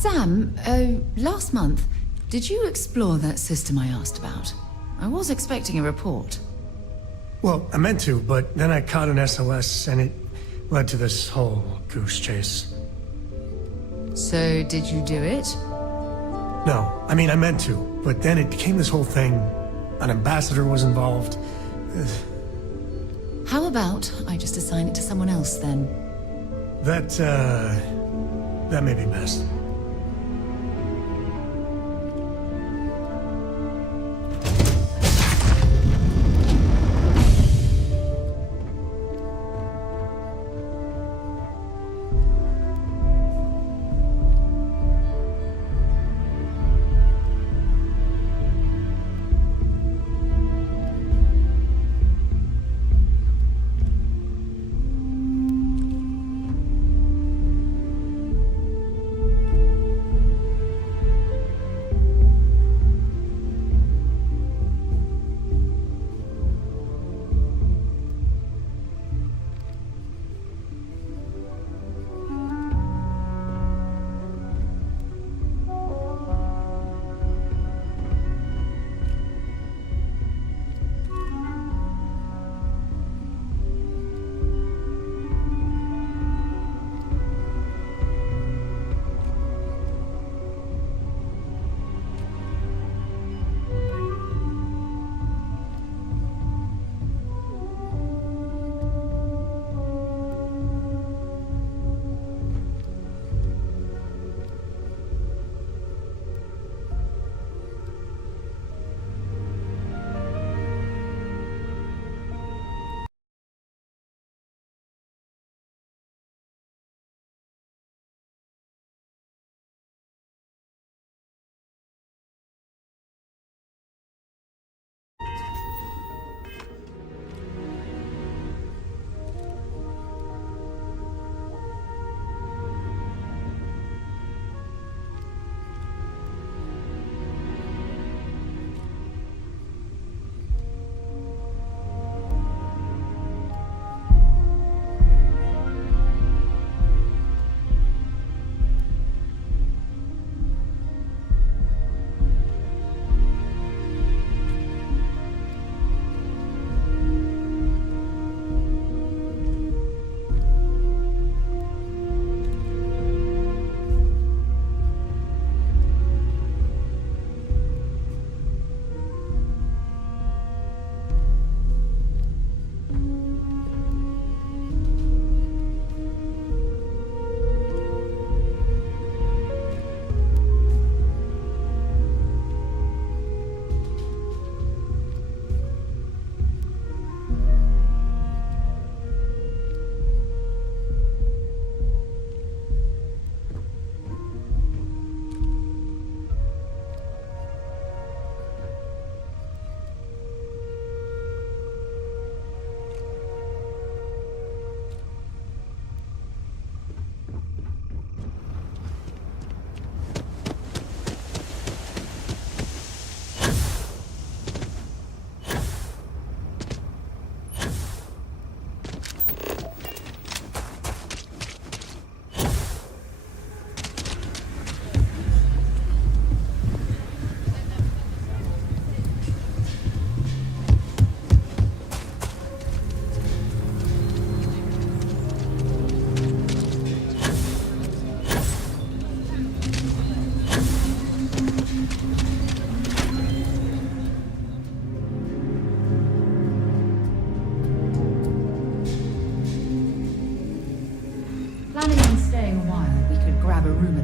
Sam, last month, did you explore that system I asked about? I was expecting a report. Well, I meant to, but then I caught an SOS and it led to this whole goose chase. So, did you do it? No, I mean, I meant to, but then it became this whole thing. An ambassador was involved. How about I just assign it to someone else then? That may be best.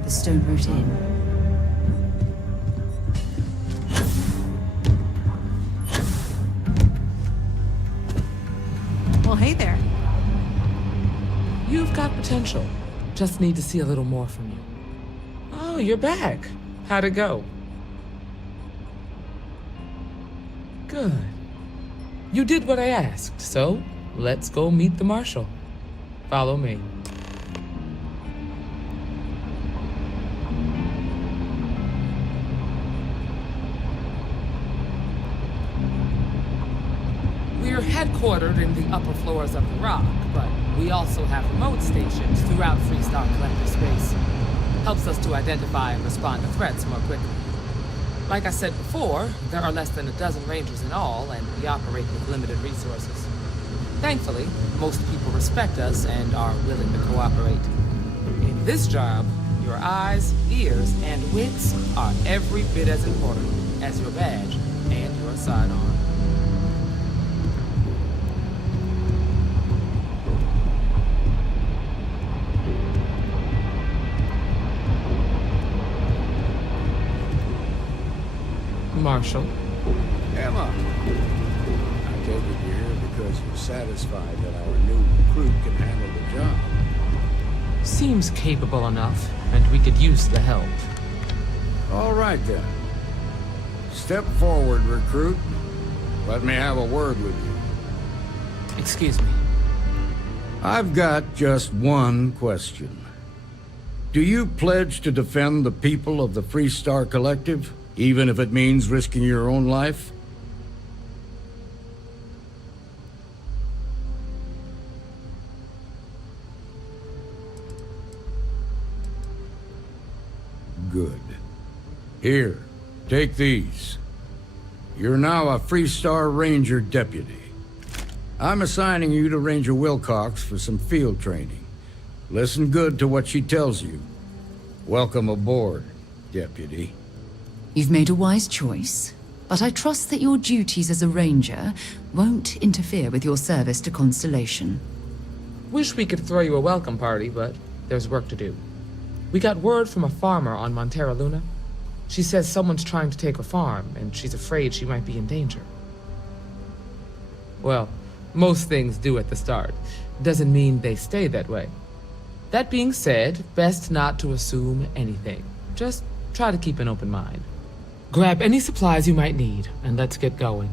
The Stone Root Inn. Well, hey there. You've got potential. Just need to see a little more from you. Oh, you're back. How'd it go? Good. You did what I asked, so let's go meet the Marshal. Follow me. We're headquartered in the upper floors of the Rock, but we also have remote stations throughout Freestar Collector space. Helps us to identify and respond to threats more quickly. Like I said before, there are less than a dozen rangers in all, and we operate with limited resources. Thankfully, most people respect us and are willing to cooperate. In this job, your eyes, ears, and wits are every bit as important as your badge and your sidearm. Marshal. Emma, I take it you're here because you're satisfied that our new recruit can handle the job. Seems capable enough, and we could use the help. All right then. Step forward, recruit. Let me have a word with you. Excuse me. I've got just one question. Do you pledge to defend the people of the Freestar Collective, even if it means risking your own life? Good. Here, take these. You're now a Freestar Ranger Deputy. I'm assigning you to Ranger Wilcox for some field training. Listen good to what she tells you. Welcome aboard, Deputy. You've made a wise choice, but I trust that your duties as a ranger won't interfere with your service to Constellation. Wish we could throw you a welcome party, but there's work to do. We got word from a farmer on Montera Luna. She says someone's trying to take her farm, and she's afraid she might be in danger. Well, most things do at the start. Doesn't mean they stay that way. That being said, best not to assume anything. Just try to keep an open mind. Grab any supplies you might need, and let's get going.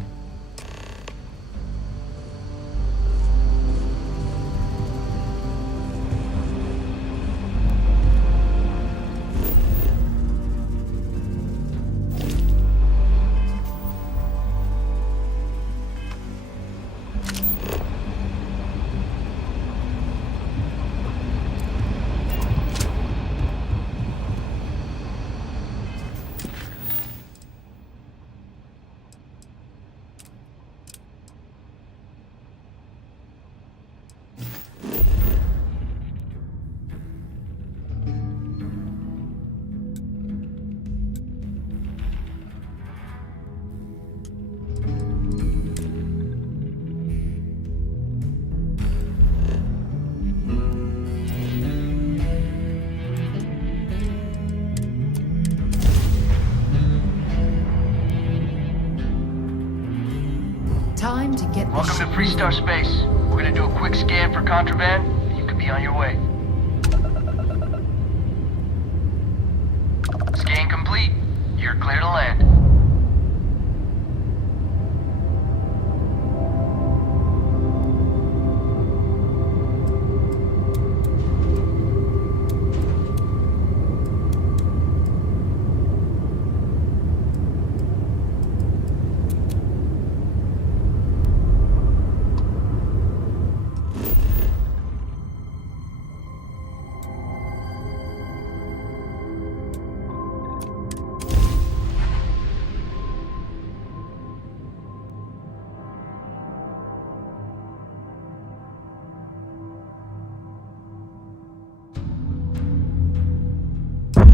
Time to get Welcome to Freestar Space. We're gonna do a quick scan for contraband, and you can be on your way. Scan complete. You're clear to land.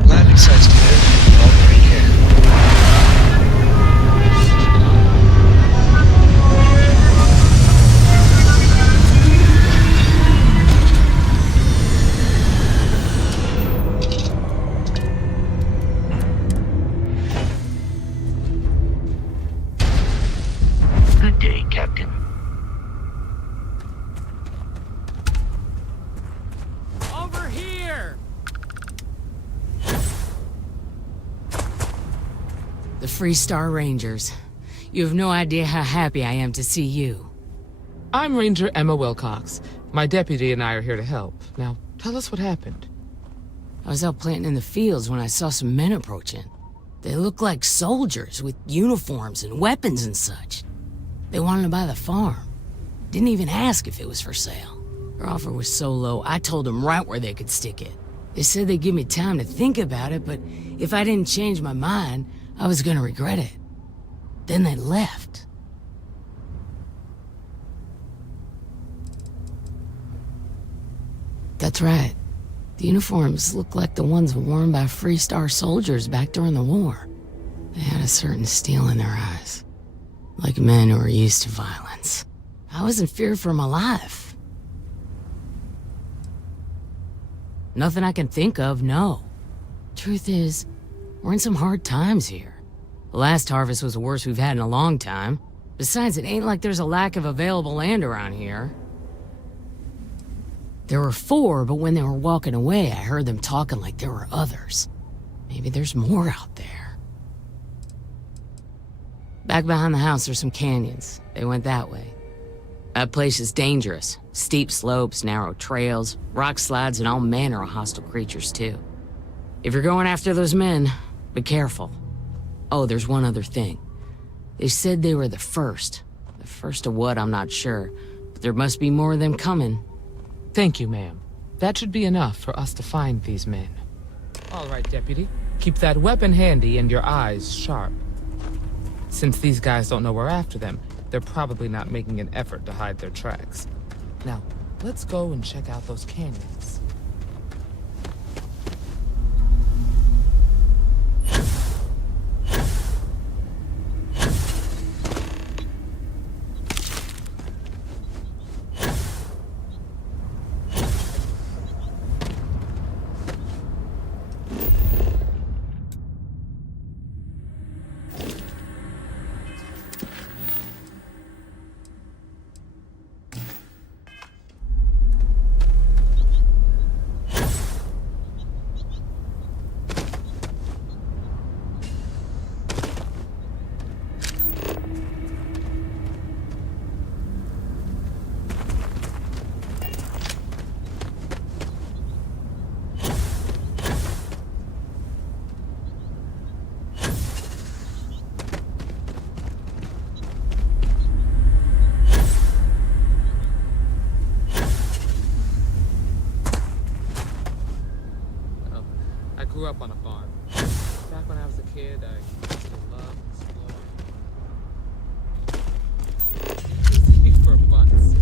Landing site's cleared. All green here. Good day, Captain. Over here! The Freestar Rangers. You have no idea how happy I am to see you. I'm Ranger Emma Wilcox. My deputy and I are here to help. Now, tell us what happened. I was out planting in the fields when I saw some men approaching. They looked like soldiers with uniforms and weapons and such. They wanted to buy the farm. Didn't even ask if it was for sale. Their offer was so low, I told them right where they could stick it. They said they'd give me time to think about it, but if I didn't change my mind, I was gonna regret it. Then they left. That's right. The uniforms looked like the ones worn by Free Star soldiers back during the war. They had a certain steel in their eyes, like men who were used to violence. I was in fear for my life. Nothing I can think of, no. Truth is, we're in some hard times here. The last harvest was the worst we've had in a long time. Besides, it ain't like there's a lack of available land around here. There were 4, but when they were walking away, I heard them talking like there were others. Maybe there's more out there. Back behind the house, there's some canyons. They went that way. That place is dangerous. Steep slopes, narrow trails, rock slides, and all manner of hostile creatures, too. If you're going after those men, be careful. Oh, there's one other thing. They said they were the first. The first of what, I'm not sure. But there must be more of them coming. Thank you, ma'am. That should be enough for us to find these men. All right, Deputy. Keep that weapon handy and your eyes sharp. Since these guys don't know we're after them, they're probably not making an effort to hide their tracks. Now, let's go and check out those canyons. I grew up on a farm. Back when I was a kid, I used to love exploring. Busy for months.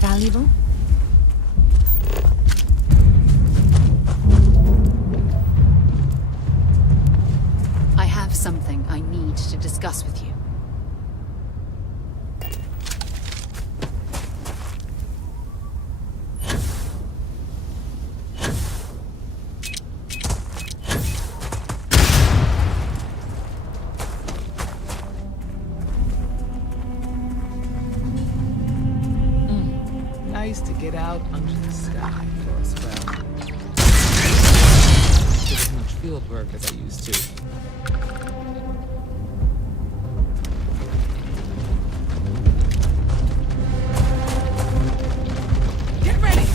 Valuable? I have something I need to discuss with you. Nice to get out under the sky for a spell. Did as much field work as I used to. Get ready!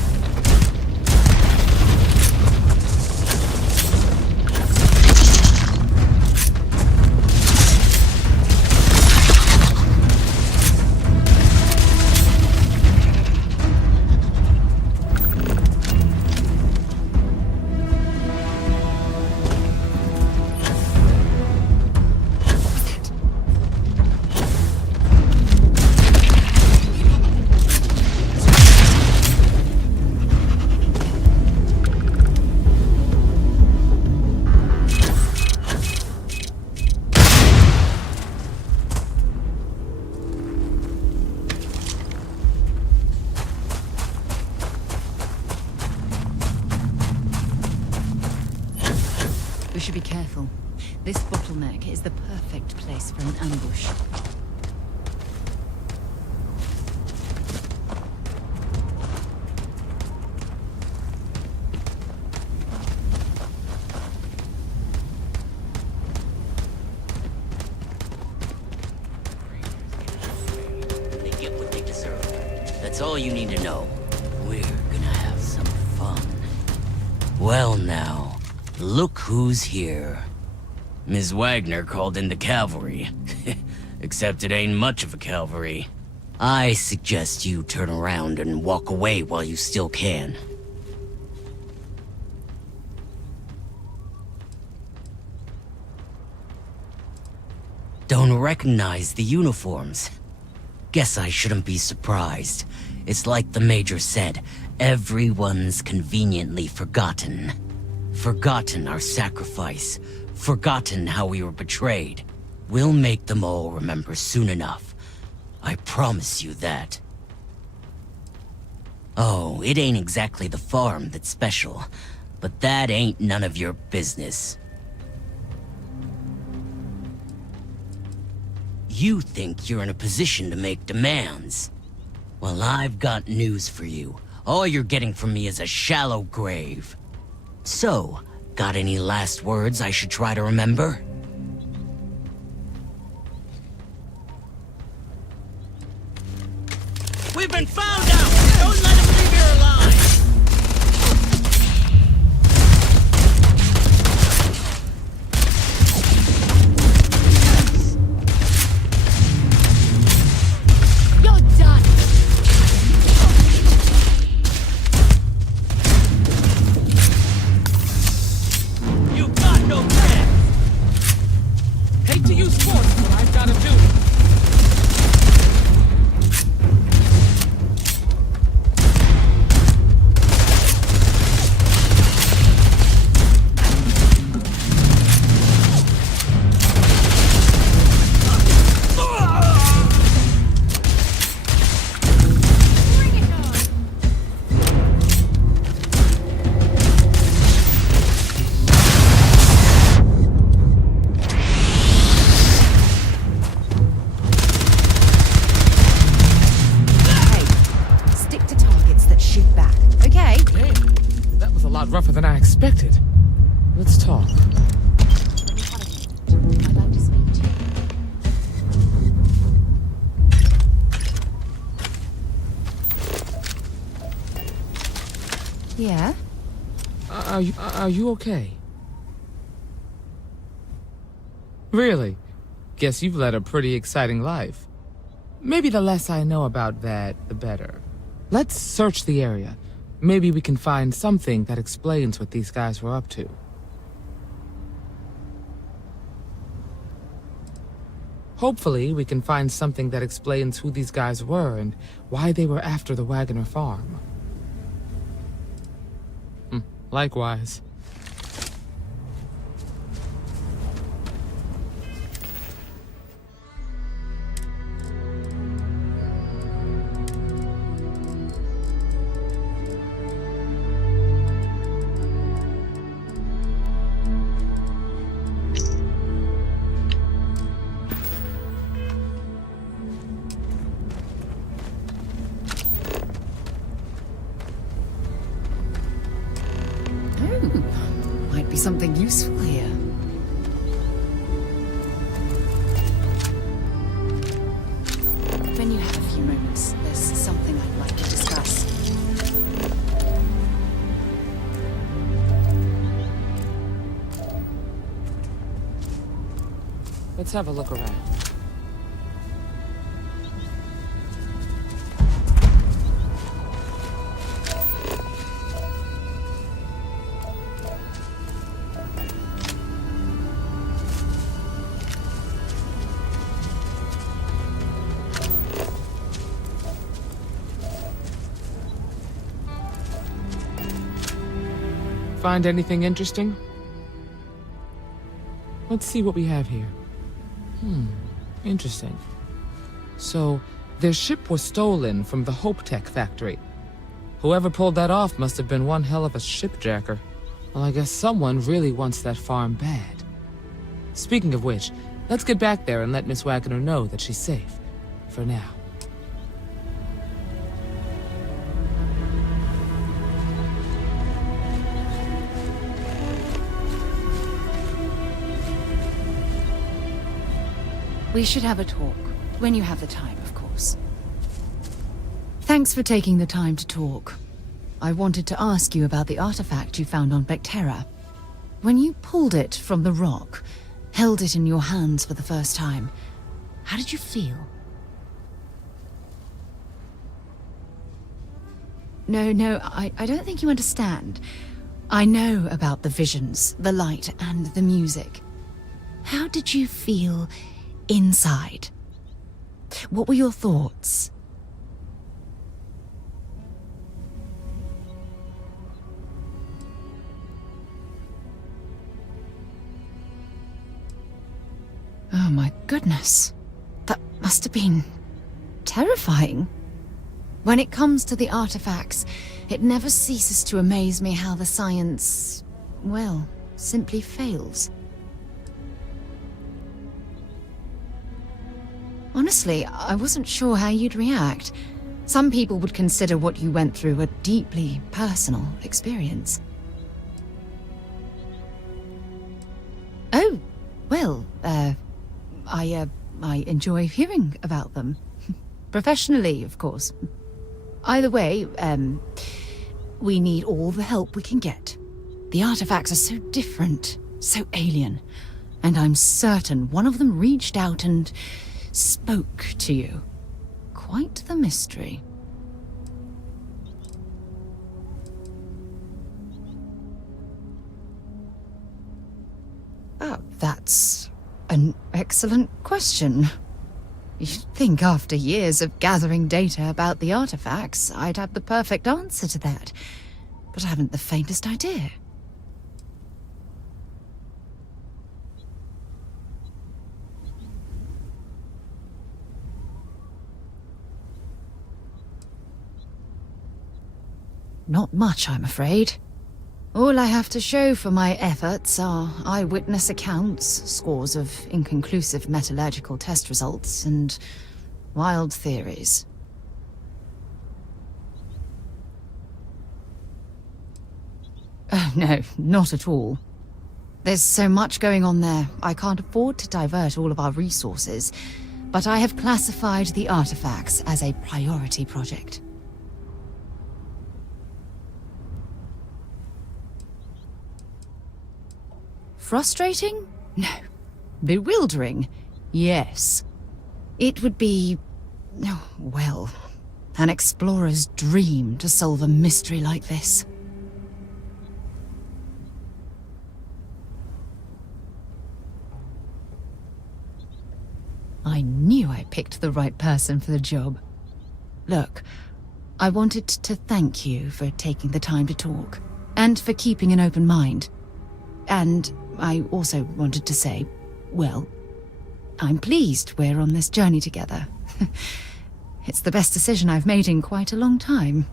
We should be careful. This bottleneck is the perfect place for an ambush. They get what they deserve. That's all you need to know. We're gonna have some fun. Well now, look who's here. Ms. Wagner called in the cavalry. Except it ain't much of a cavalry. I suggest you turn around and walk away while you still can. Don't recognize the uniforms. Guess I shouldn't be surprised. It's like the Major said, everyone's conveniently forgotten. Forgotten our sacrifice. Forgotten how we were betrayed. We'll make them all remember soon enough. I promise you that. Oh, it ain't exactly the farm that's special, but that ain't none of your business. You think you're in a position to make demands. Well, I've got news for you. All you're getting from me is a shallow grave. So, got any last words I should try to remember? We've been found out! Don't let him leave here alive! You're done! You've got no chance! Hate to use force, but I've gotta do it. Rougher than I expected. Let's talk. I'd like to speak to you. Yeah? Are you okay? Really? Guess you've led a pretty exciting life. Maybe the less I know about that, the better. Let's search the area. Maybe we can find something that explains what these guys were up to. Hopefully, we can find something that explains who these guys were and why they were after the Wagoner farm. Likewise. Might be something useful here. When you have a few moments, there's something I'd like to discuss. Let's have a look around. Find anything interesting? Let's see what we have here. Interesting. So, their ship was stolen from the Hope Tech factory. Whoever pulled that off must have been one hell of a shipjacker. Well, I guess someone really wants that farm bad. Speaking of which, let's get back there and let Miss Wagoner know that she's safe. For now. We should have a talk. When you have the time, of course. Thanks for taking the time to talk. I wanted to ask you about the artifact you found on Bactera. When you pulled it from the rock, held it in your hands for the first time, how did you feel? No, I don't think you understand. I know about the visions, the light, and the music. How did you feel inside? What were your thoughts? Oh my goodness. That must have been terrifying. When it comes to the artifacts, it never ceases to amaze me how the science, well, simply fails. Honestly, I wasn't sure how you'd react. Some people would consider what you went through a deeply personal experience. Oh, well, I enjoy hearing about them. Professionally, of course. Either way, we need all the help we can get. The artifacts are so different, so alien, and I'm certain one of them reached out and spoke to you. Quite the mystery. Oh, that's an excellent question. You'd think after years of gathering data about the artifacts, I'd have the perfect answer to that. But I haven't the faintest idea. Not much, I'm afraid. All I have to show for my efforts are eyewitness accounts, scores of inconclusive metallurgical test results, and wild theories. Oh, no, not at all. There's so much going on there, I can't afford to divert all of our resources, but I have classified the artifacts as a priority project. Frustrating? No. Bewildering? Yes. It would be, oh, well, an explorer's dream to solve a mystery like this. I knew I picked the right person for the job. Look, I wanted to thank you for taking the time to talk, and for keeping an open mind. And I also wanted to say, well, I'm pleased we're on this journey together. It's the best decision I've made in quite a long time.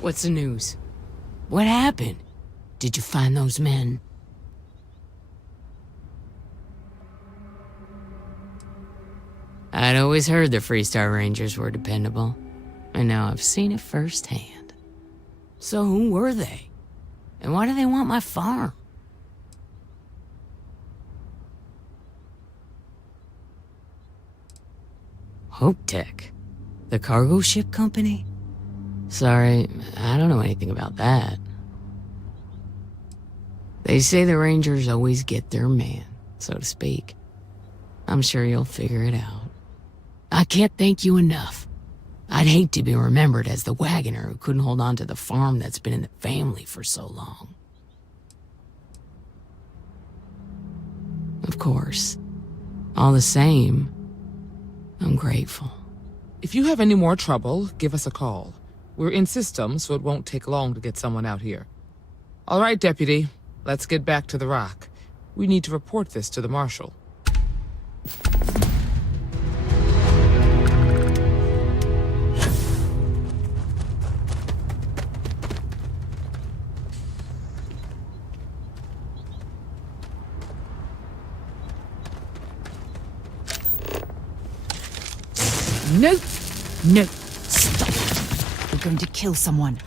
What's the news? What happened? Did you find those men? I'd always heard the Freestar Rangers were dependable, and now I've seen it firsthand. So who were they? And why do they want my farm? Hope Tech? The cargo ship company? Sorry, I don't know anything about that. They say the Rangers always get their man, so to speak. I'm sure you'll figure it out. I can't thank you enough. I'd hate to be remembered as the wagoner who couldn't hold on to the farm that's been in the family for so long. Of course. All the same, I'm grateful. If you have any more trouble, give us a call. We're in system, so it won't take long to get someone out here. All right, Deputy. Let's get back to the rock. We need to report this to the Marshal. No! No! Stop! We're going to kill someone.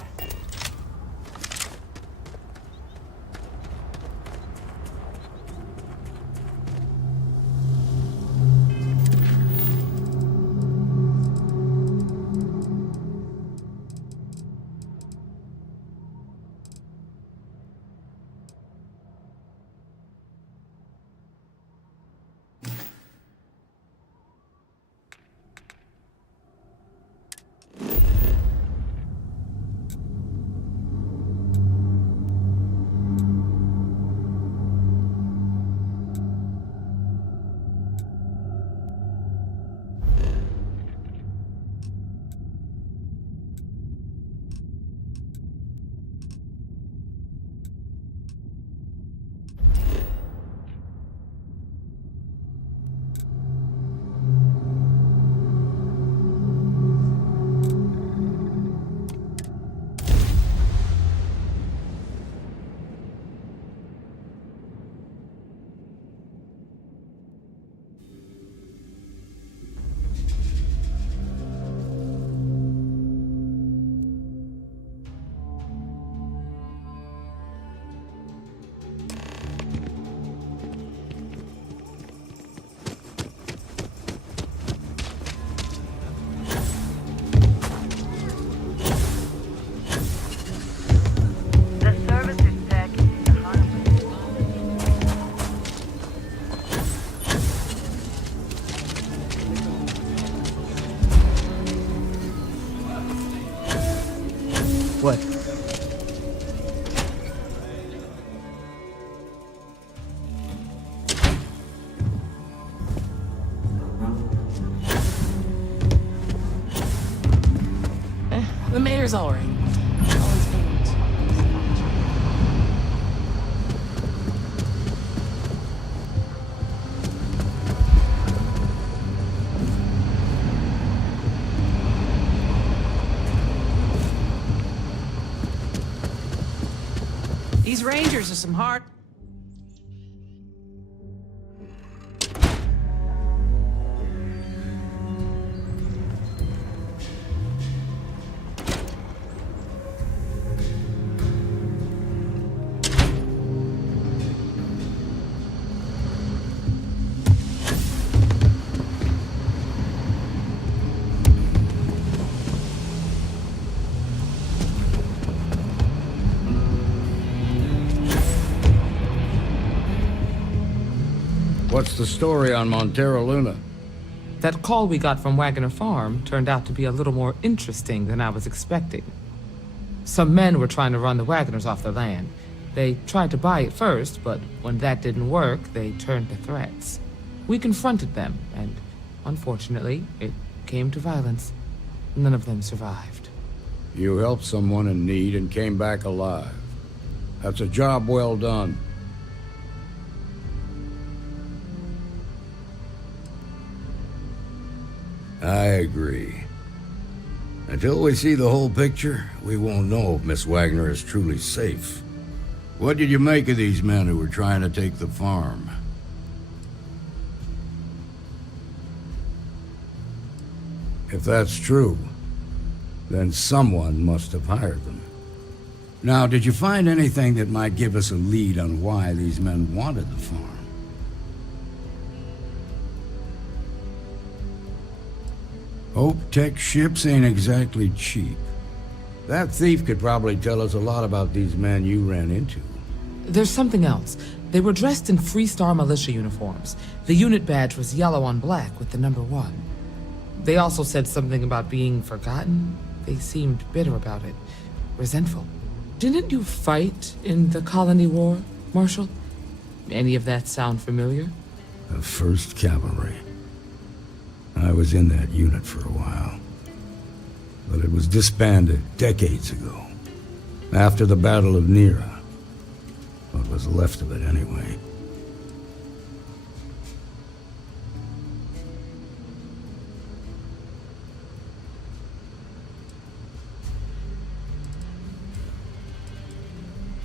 What? The mayor's all right. Always paid. These Rangers are some hard... What's the story on Montero Luna? That call we got from Wagner Farm turned out to be a little more interesting than I was expecting. Some men were trying to run the Wagners off their land. They tried to buy it first, but when that didn't work, they turned to threats. We confronted them, and unfortunately, it came to violence. None of them survived. You helped someone in need and came back alive. That's a job well done. I agree. Until we see the whole picture, we won't know if Miss Wagner is truly safe. What did you make of these men who were trying to take the farm? If that's true, then someone must have hired them. Now, did you find anything that might give us a lead on why these men wanted the farm? Hope Tech ships ain't exactly cheap. That thief could probably tell us a lot about these men you ran into. There's something else. They were dressed in Freestar militia uniforms. The unit badge was yellow on black with the number 1. They also said something about being forgotten. They seemed bitter about it, resentful. Didn't you fight in the Colony War, Marshal? Any of that sound familiar? The 1st Cavalry. I was in that unit for a while. But it was disbanded decades ago. After the Battle of Nera. What was left of it, anyway.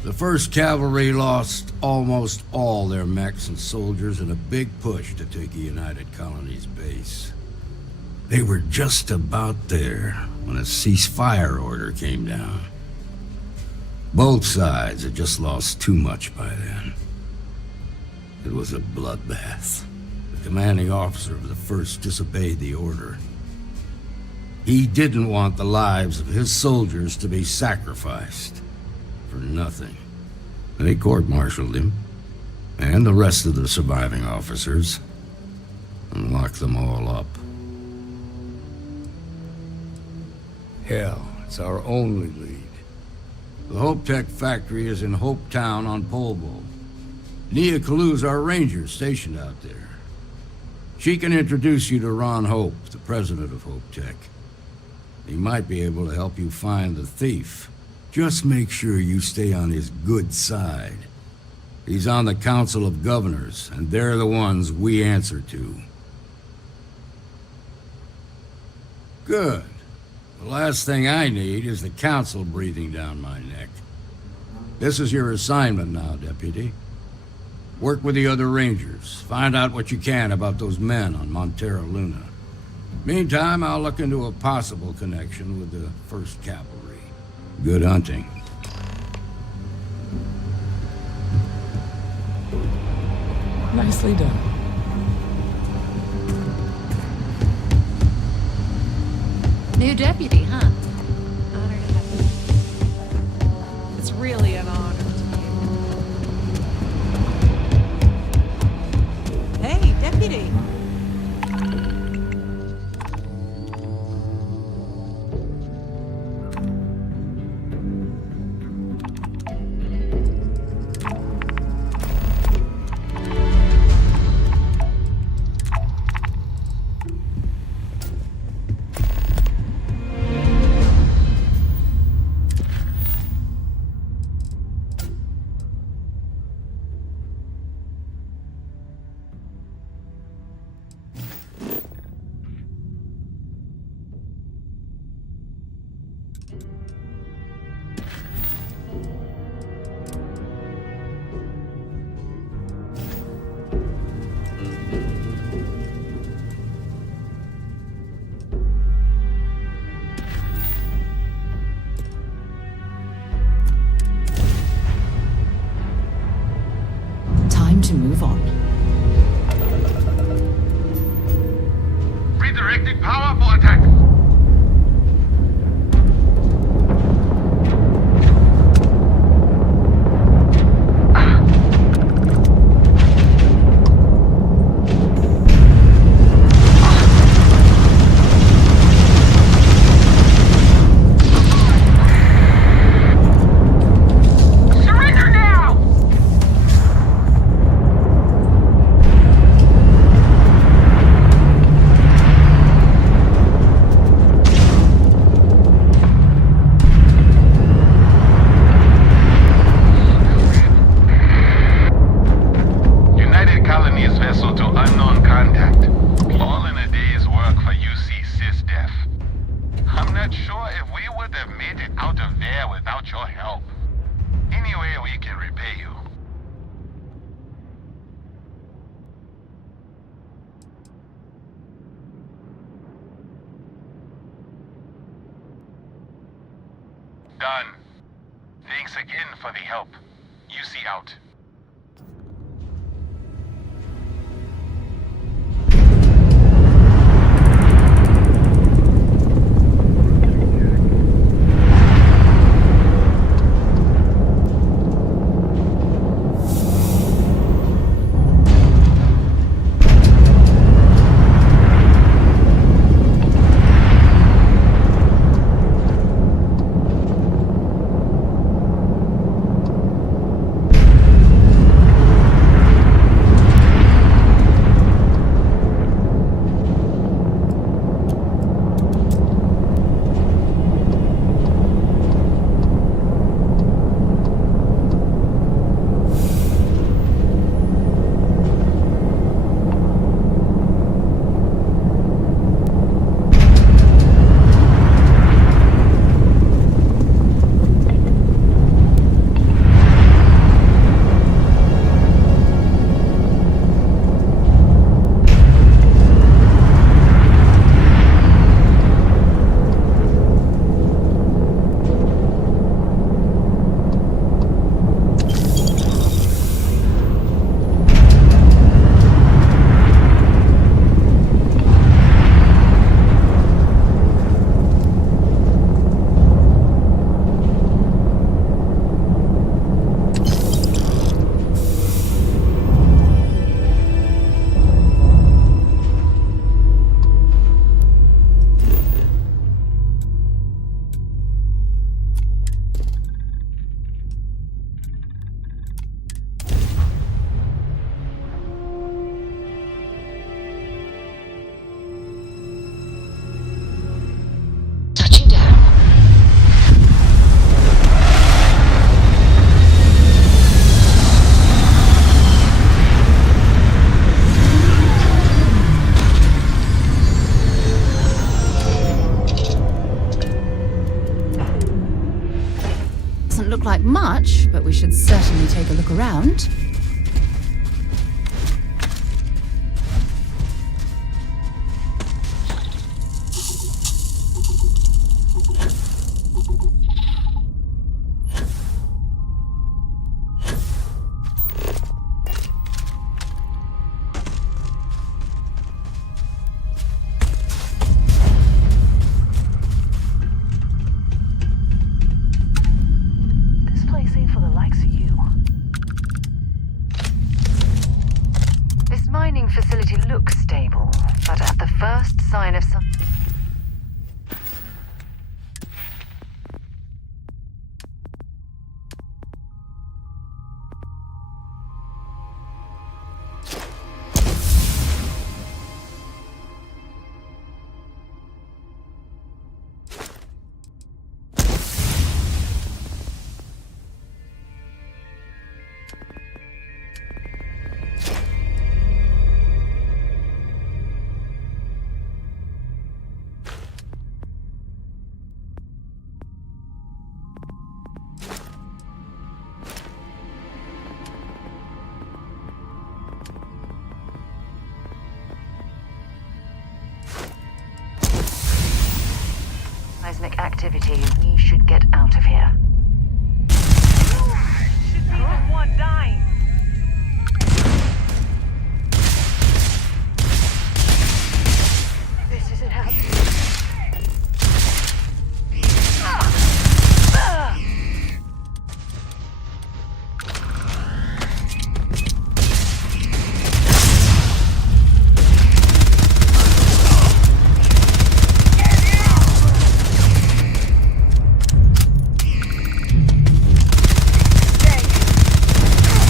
The 1st Cavalry lost almost all their mechs and soldiers in a big push to take a United Colonies base. They were just about there when a ceasefire order came down. Both sides had just lost too much by then. It was a bloodbath. The commanding officer of the 1st disobeyed the order. He didn't want the lives of his soldiers to be sacrificed. For nothing. They court-martialed him, and the rest of the surviving officers, and locked them all up. Hell, it's our only lead. The Hope Tech factory is in Hope Town on Polvo. Nia Kalu's our ranger stationed out there. She can introduce you to Ron Hope, the president of Hope Tech. He might be able to help you find the thief. Just make sure you stay on his good side. He's on the Council of Governors, and they're the ones we answer to. Good. The last thing I need is the Council breathing down my neck. This is your assignment now, Deputy. Work with the other Rangers. Find out what you can about those men on Montero Luna. Meantime, I'll look into a possible connection with the 1st Cavalry. Good hunting. Nicely done. New deputy, huh? Honor to have you. It's really an honor to you. Hey, deputy. To move on. Redirecting power for attack. not sure if we would have made it out of there without your help. Anyway, we can repay you. Done. Thanks again for the help. You see out. Look like much, but we should certainly take a look around. Facility looks stable, but at the first sign of some... Seismic activity. We should get out of here. Should be the one dying. This isn't happening.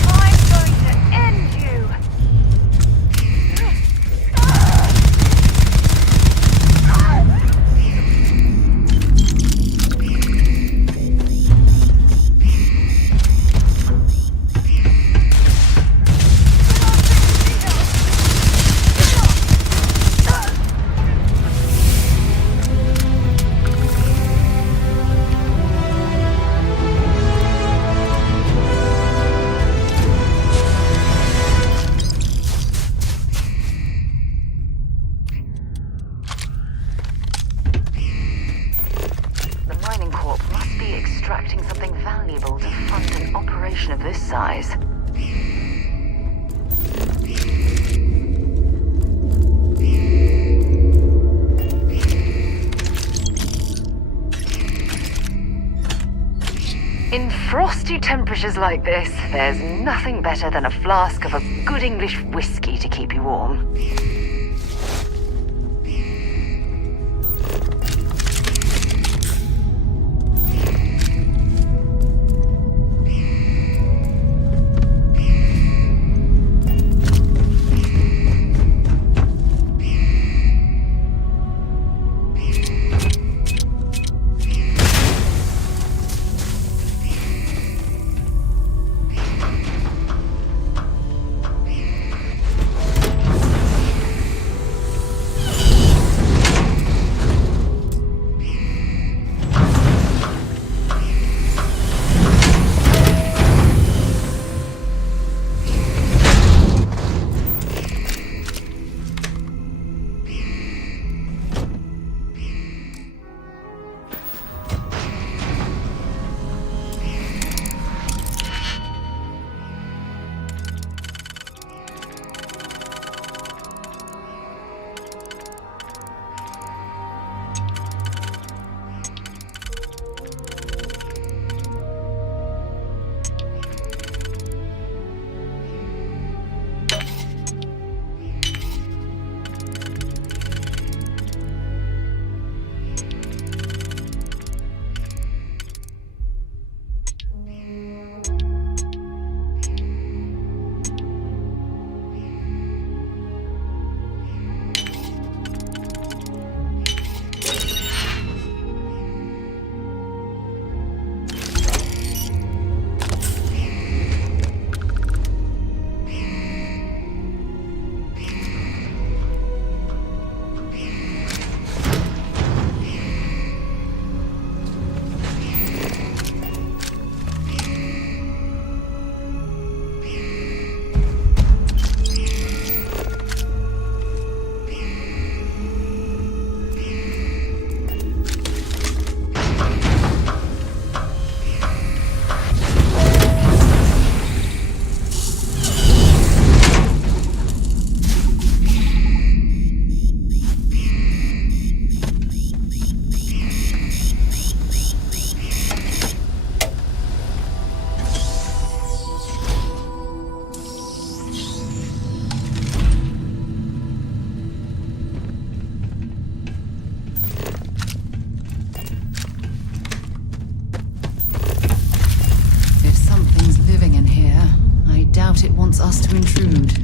Fire! mining corp must be extracting something valuable to fund an operation of this size. In frosty temperatures like this, there's nothing better than a flask of a good English whiskey to keep you warm. It wants us to intrude.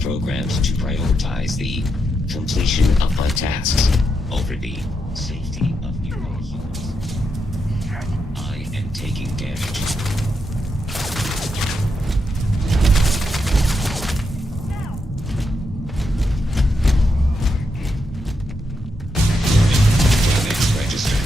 Programmed to prioritize the completion of my tasks over the safety of nearby humans. I am taking damage. Damage registered.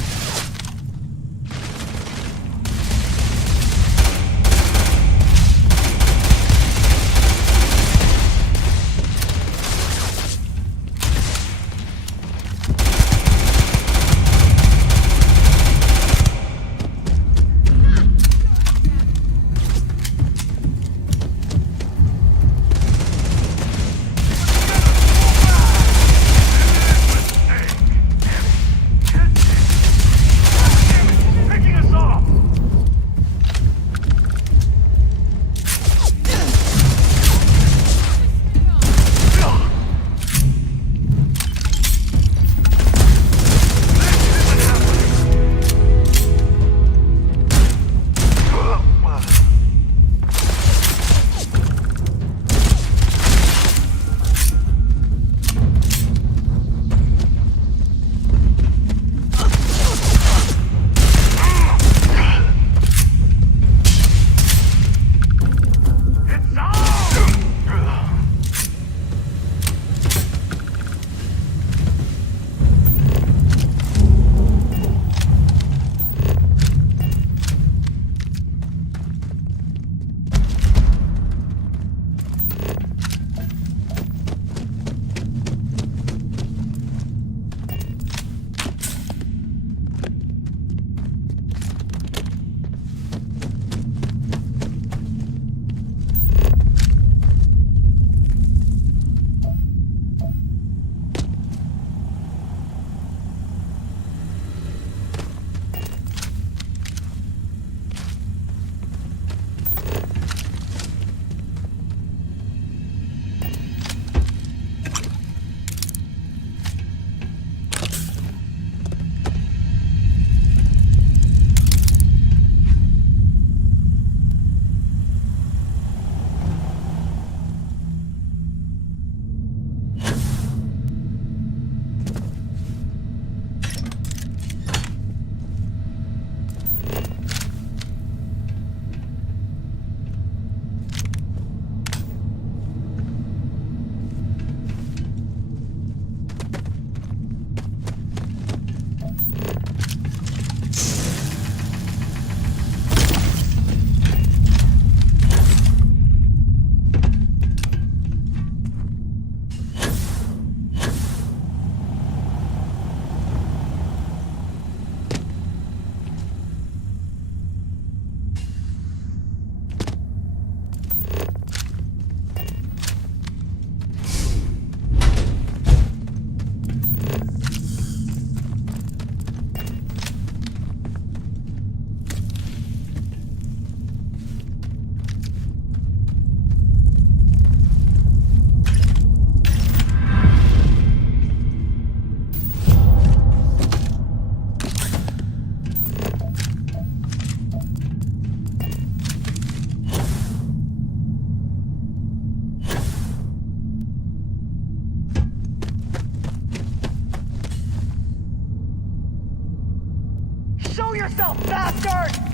yourself, bastard!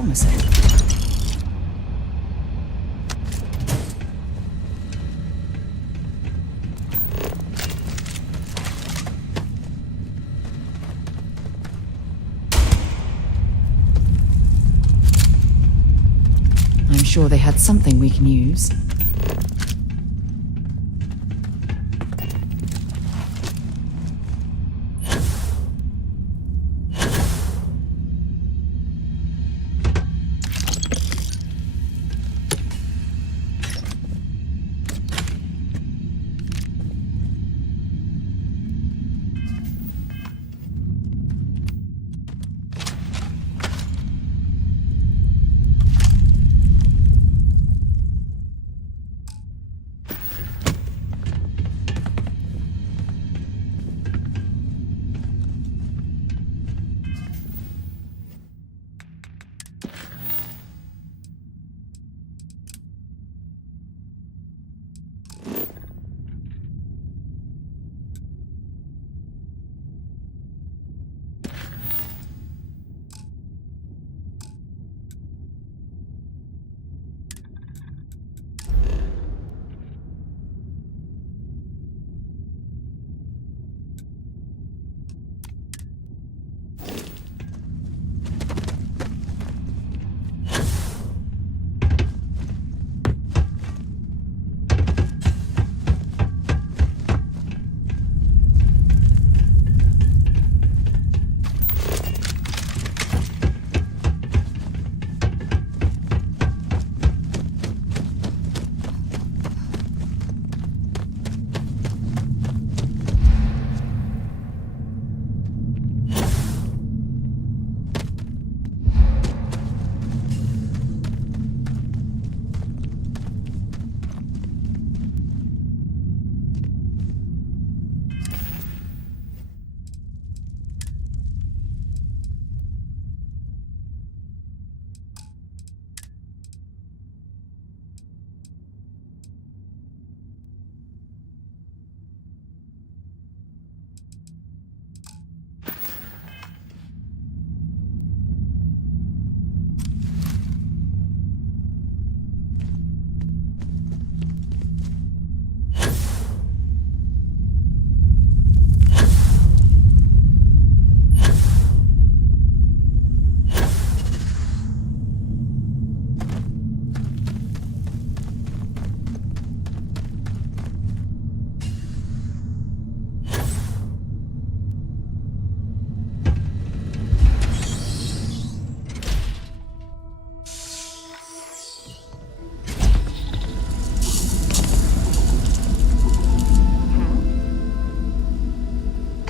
promising. I'm sure they had something we can use.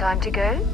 Time to go?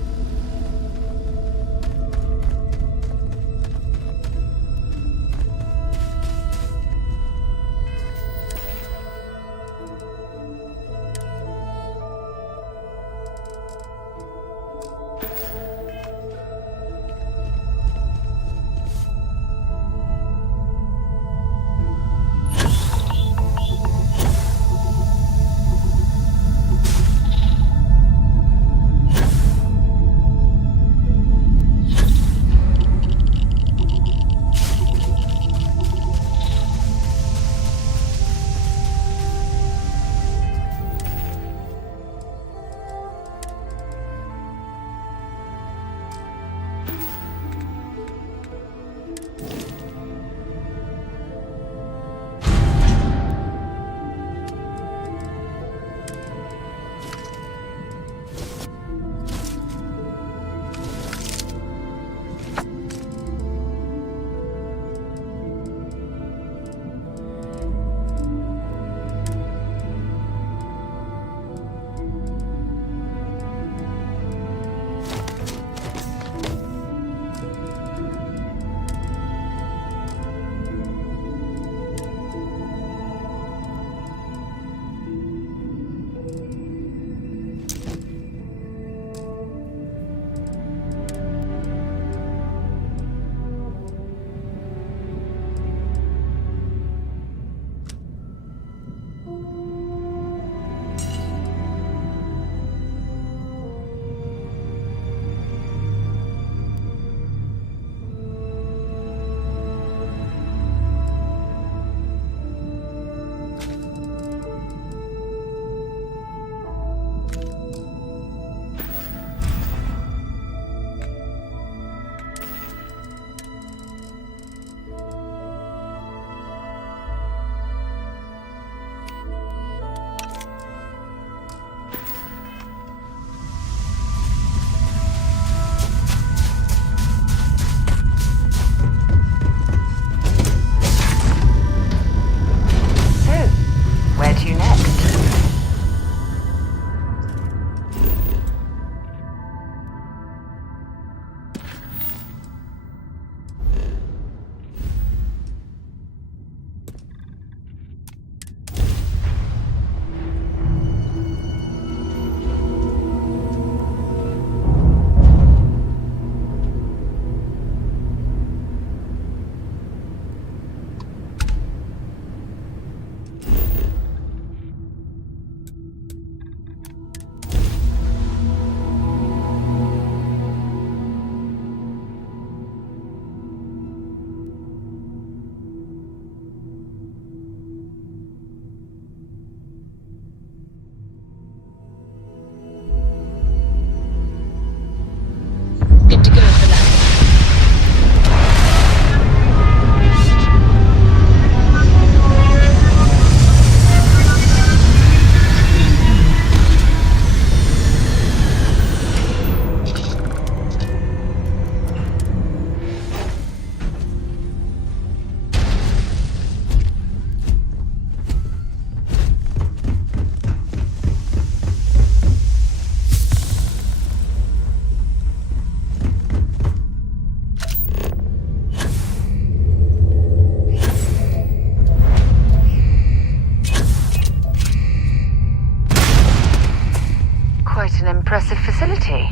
Quite an impressive facility.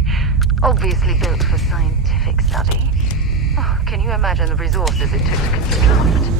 Obviously built for scientific study. Oh, can you imagine the resources it took to construct?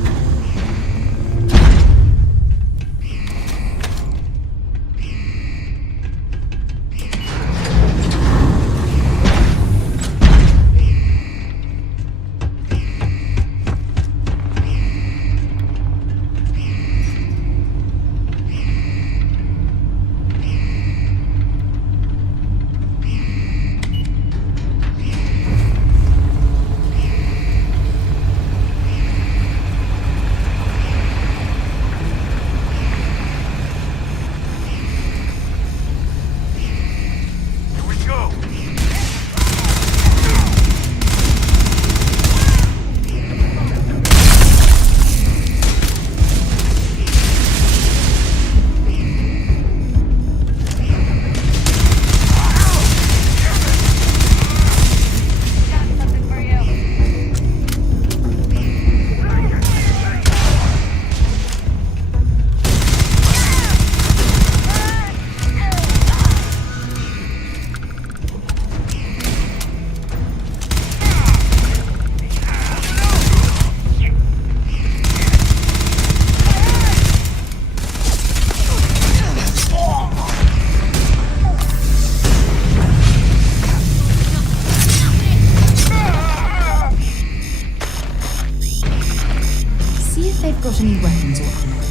any weapons or ammo.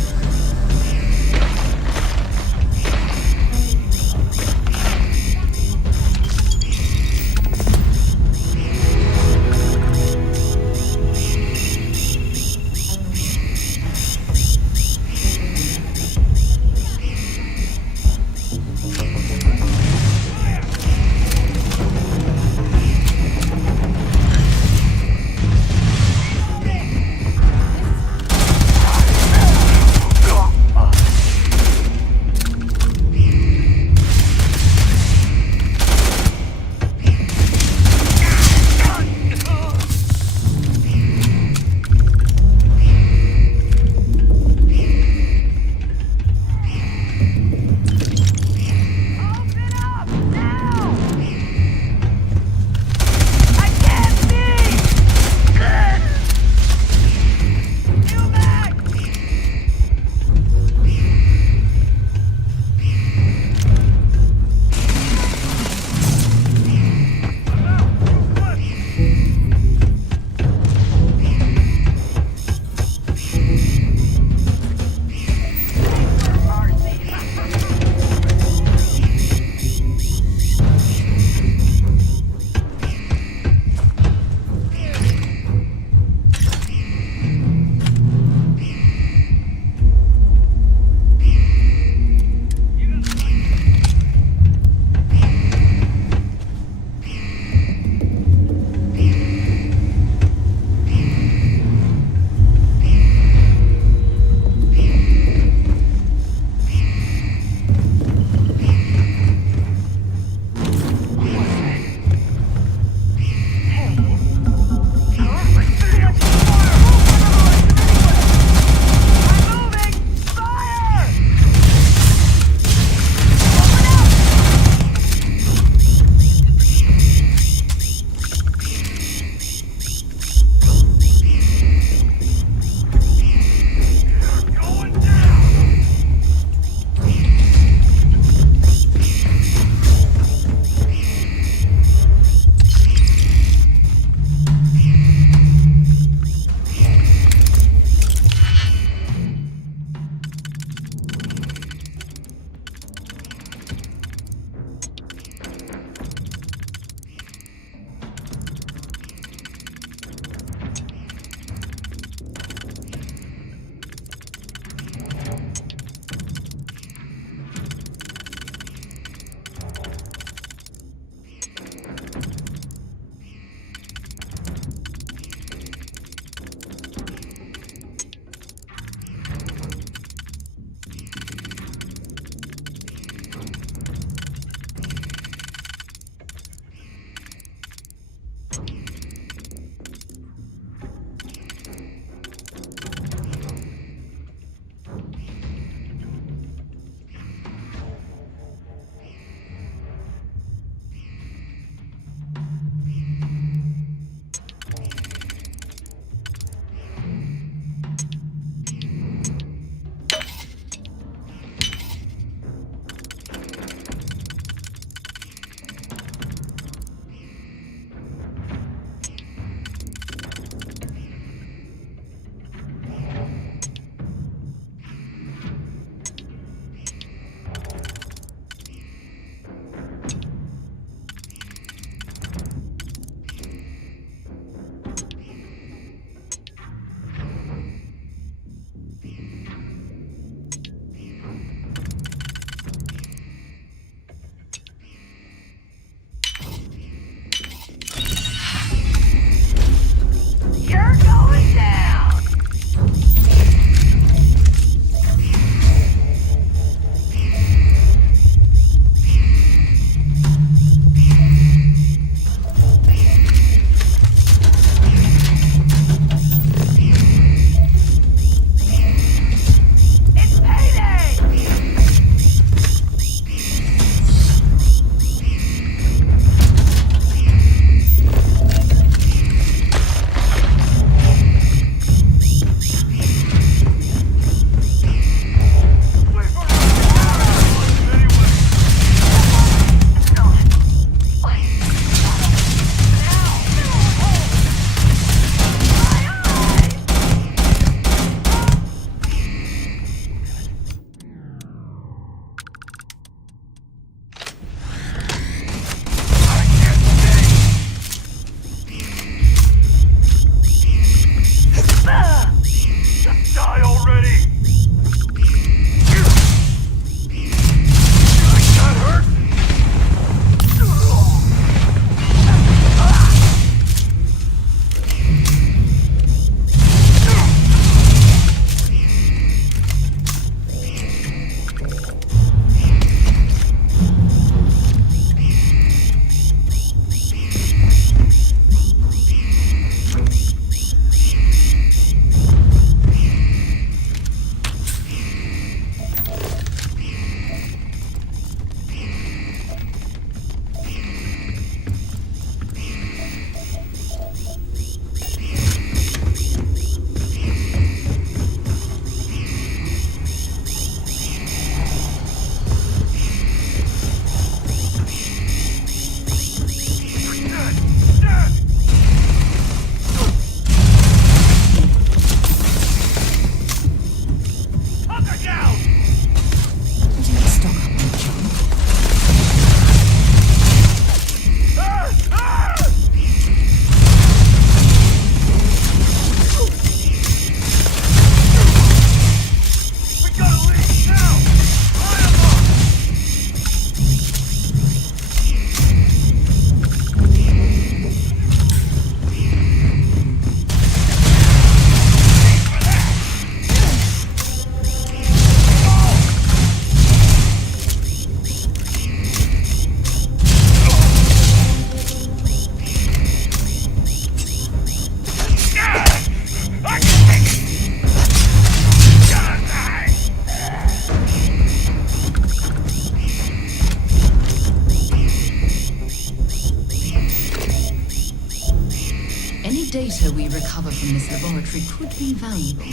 data we recover from this laboratory could be valuable,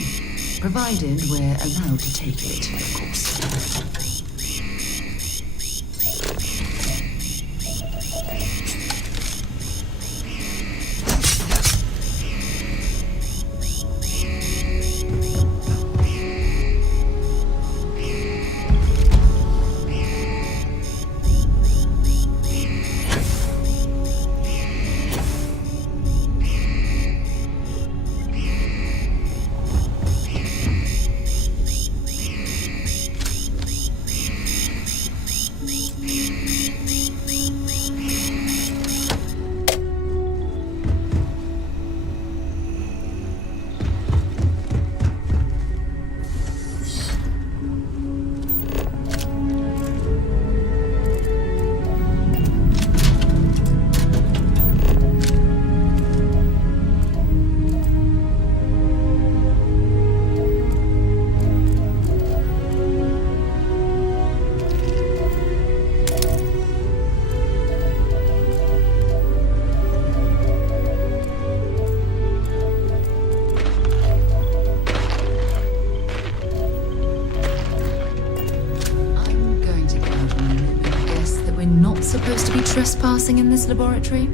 provided we're allowed to take it, of course. Supposed to be trespassing in this laboratory?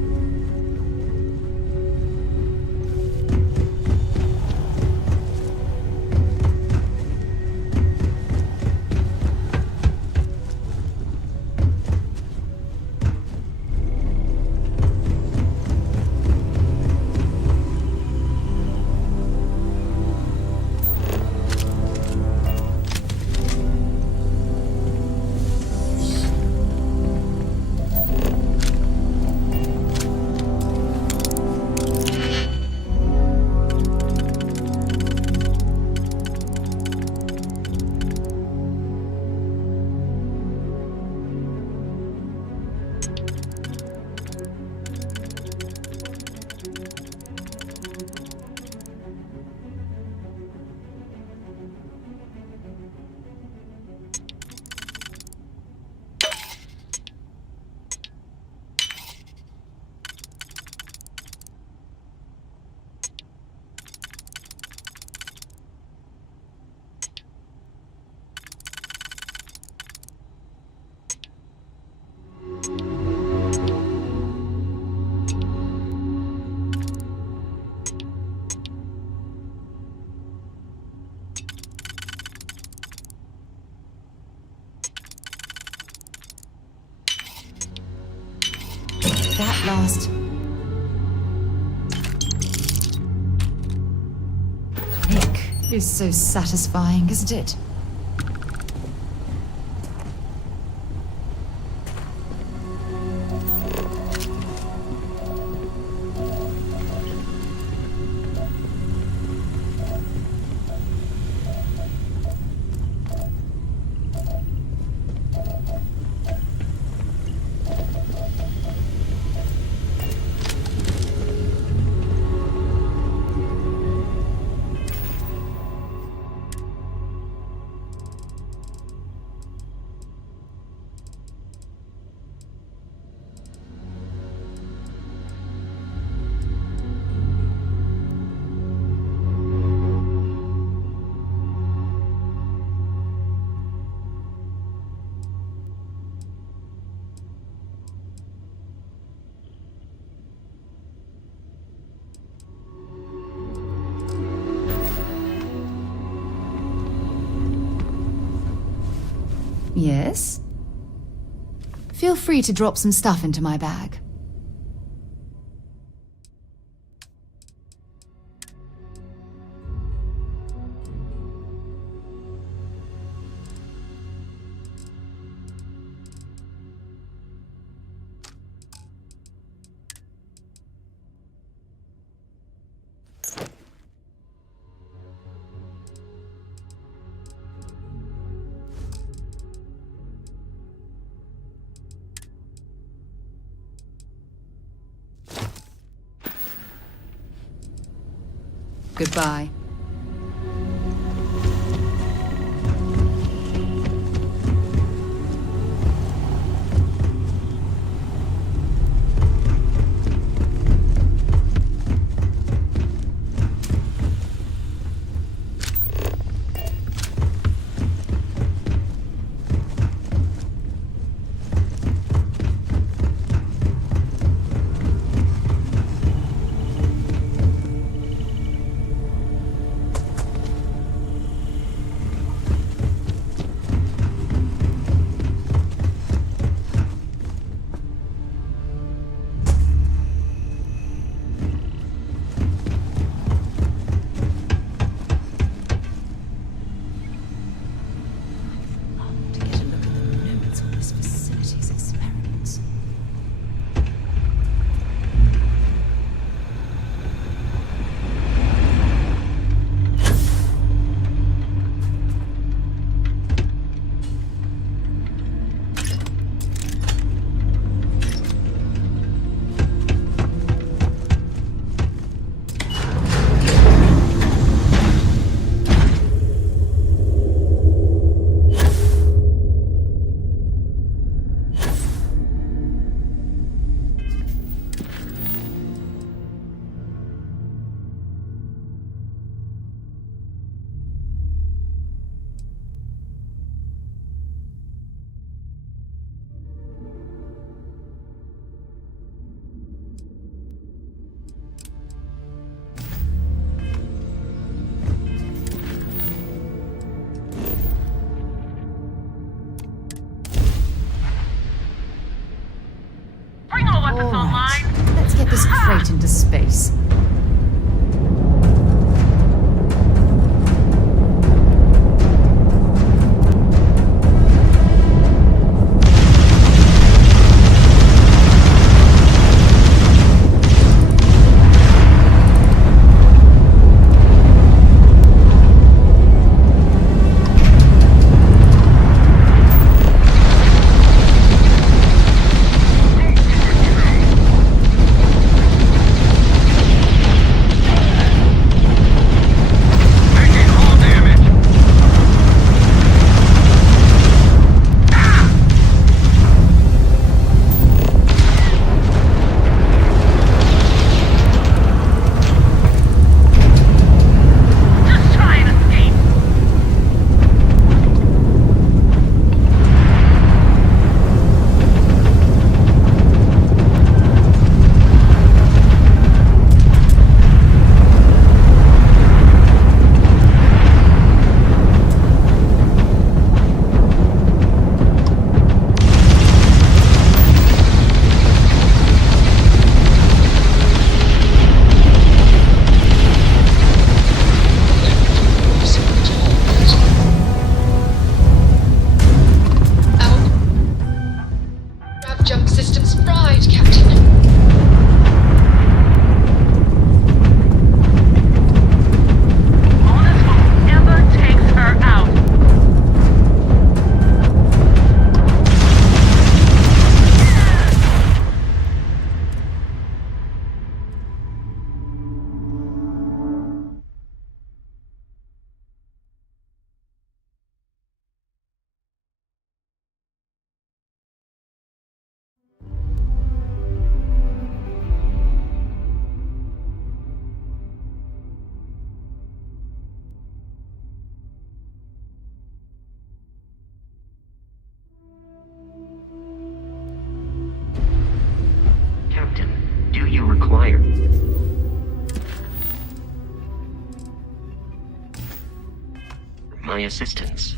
That last click is so satisfying, isn't it? Yes? Feel free to drop some stuff into my bag. Goodbye. Let's get this crate into space. Jump systems fried, Captain. Whoever takes her out. Captain, do you require my assistance?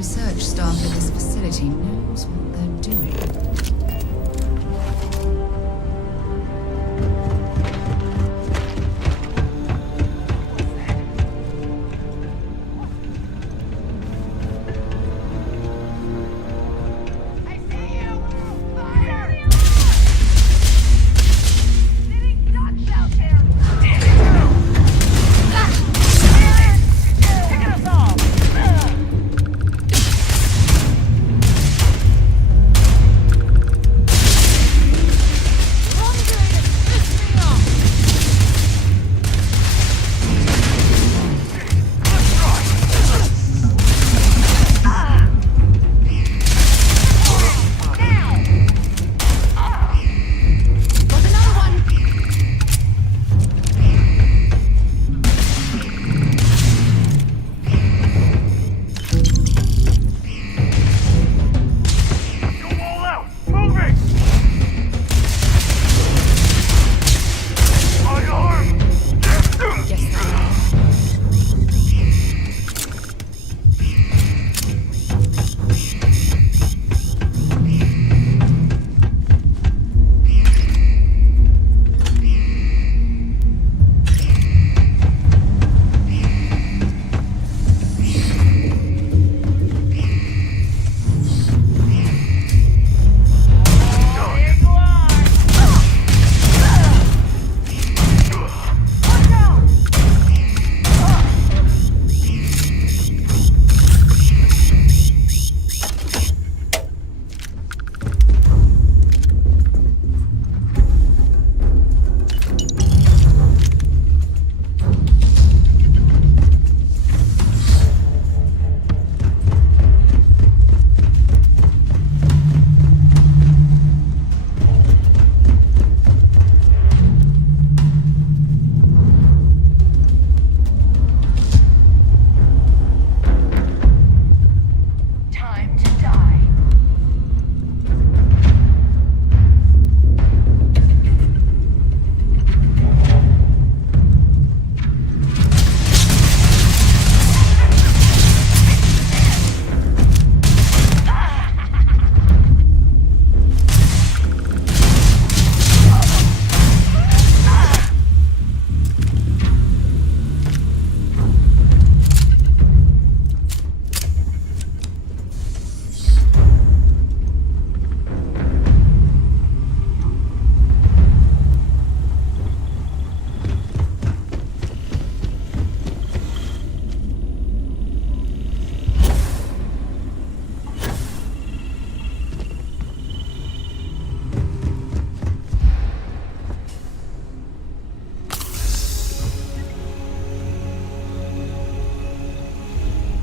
research staff at this facility knows what they're doing.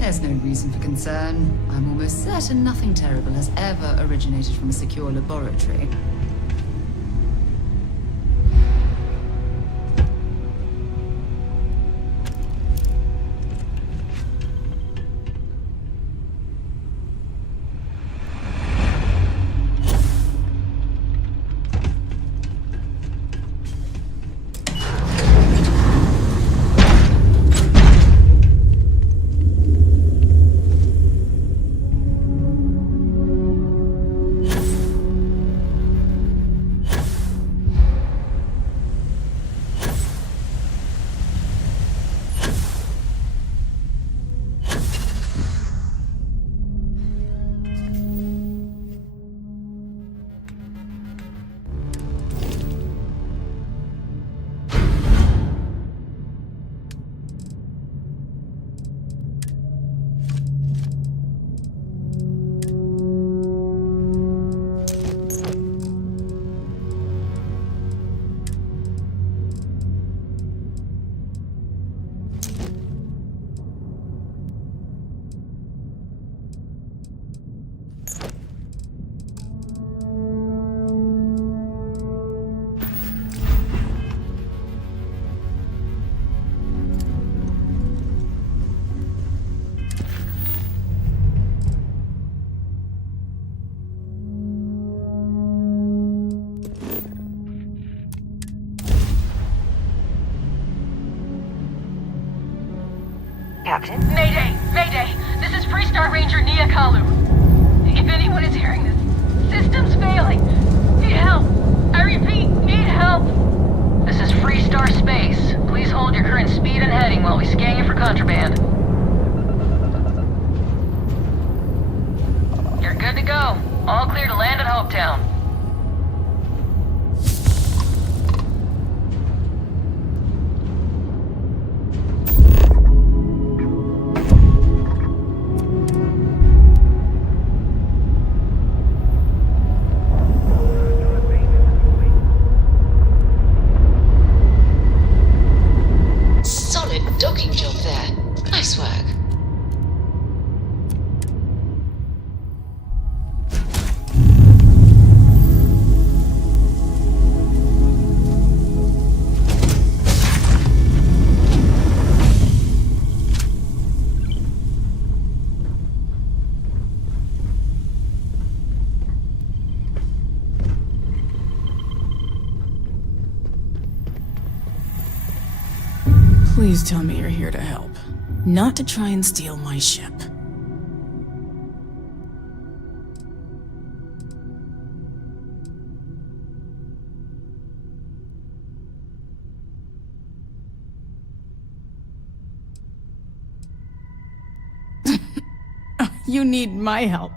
There's no reason for concern. I'm almost certain nothing terrible has ever originated from a secure laboratory. Captain? Mayday! Mayday! This is Freestar Ranger Nia Kalu. If anyone is hearing this, system's failing. Need help. I repeat, need help. This is Freestar Space. Please hold your current speed and heading while we scan you for contraband. You're good to go. All clear to land at Hopetown. Solid docking job there. Nice work. Please tell me you're here to help, not to try and steal my ship. You need my help.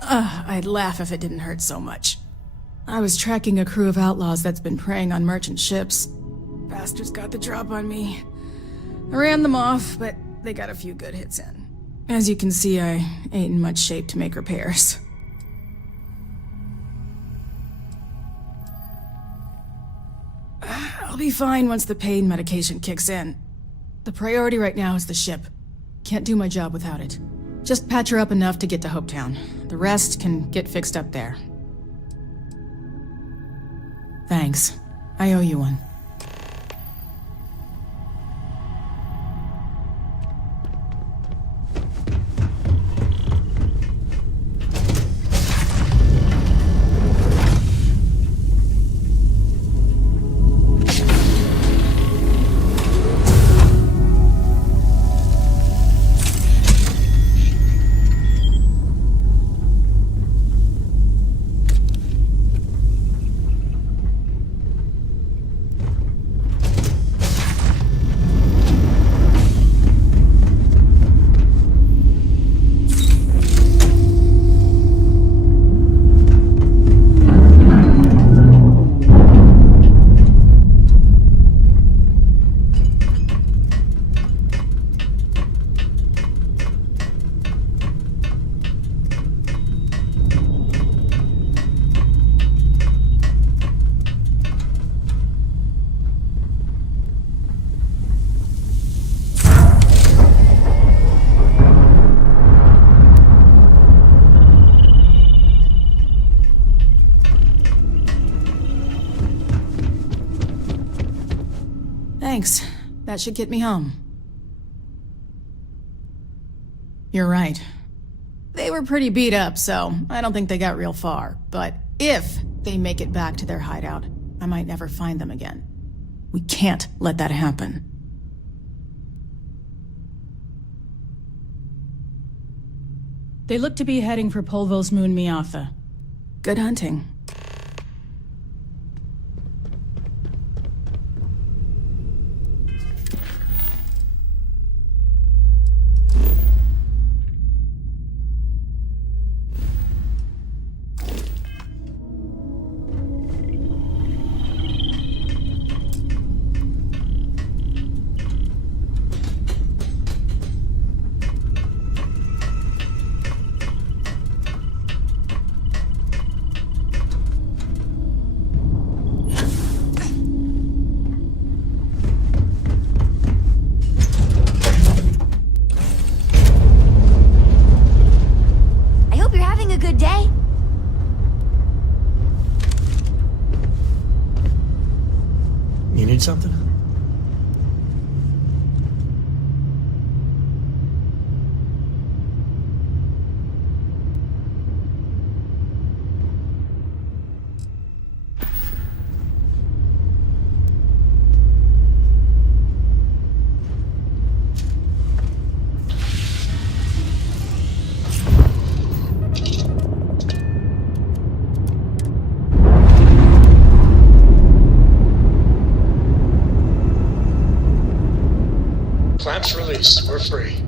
I'd laugh if it didn't hurt so much. I was tracking a crew of outlaws that's been preying on merchant ships. Bastards got the drop on me. I ran them off, but they got a few good hits in. As you can see, I ain't in much shape to make repairs. I'll be fine once the pain medication kicks in. The priority right now is the ship. Can't do my job without it. Just patch her up enough to get to Hopetown. The rest can get fixed up there. Thanks. I owe you one. Thanks. That should get me home. You're right. They were pretty beat up, so I don't think they got real far. But if they make it back to their hideout, I might never find them again. We can't let that happen. They look to be heading for Polvo's moon Miatha. Good hunting. Clamps released. We're free.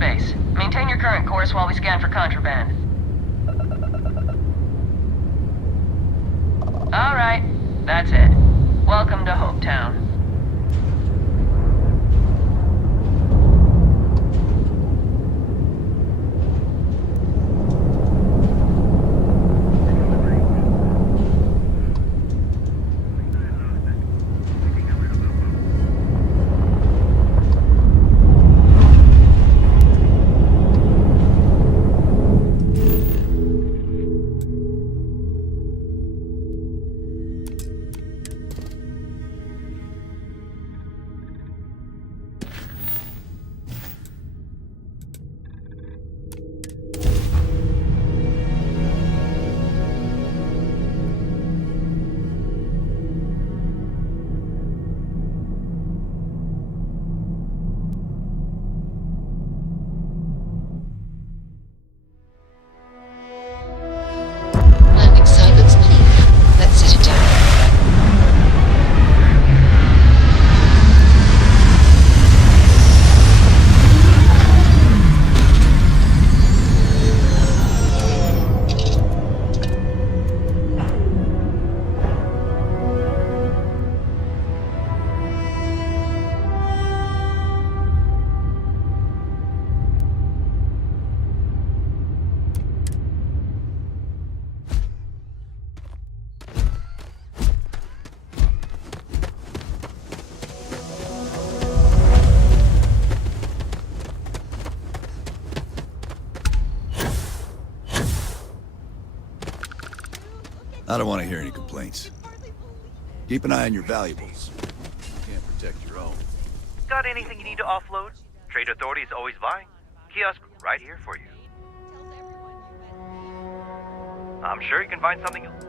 space. Maintain your current course while we scan for contraband. All right, that's it. Welcome to Hopetown. I don't want to hear any complaints. Keep an eye on your valuables. You can't protect your own. Got anything you need to offload? Trade Authority is always buying. Kiosk right here for you. I'm sure you can find something else.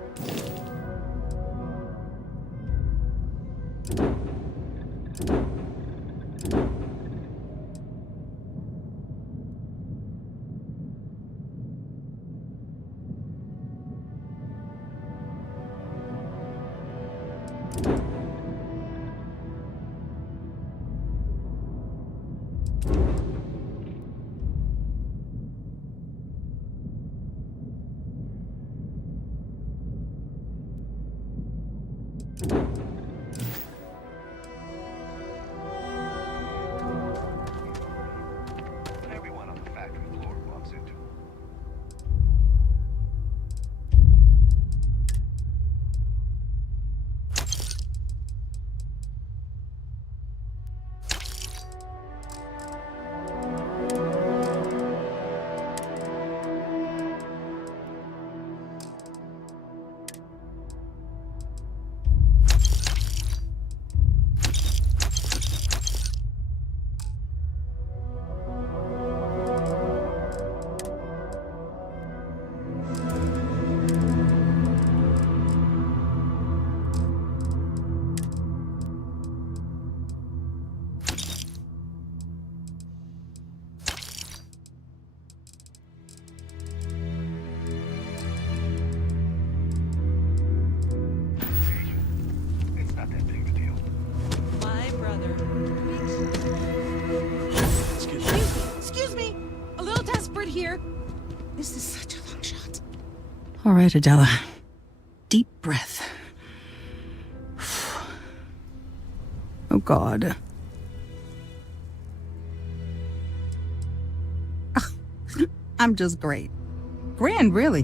Everyone on the factory floor walks into. It's not that big of a deal. My brother. Excuse me. A little desperate here. This is such a long shot. All right, Adela. Deep breath. Oh, God. I'm just great. Grand, really.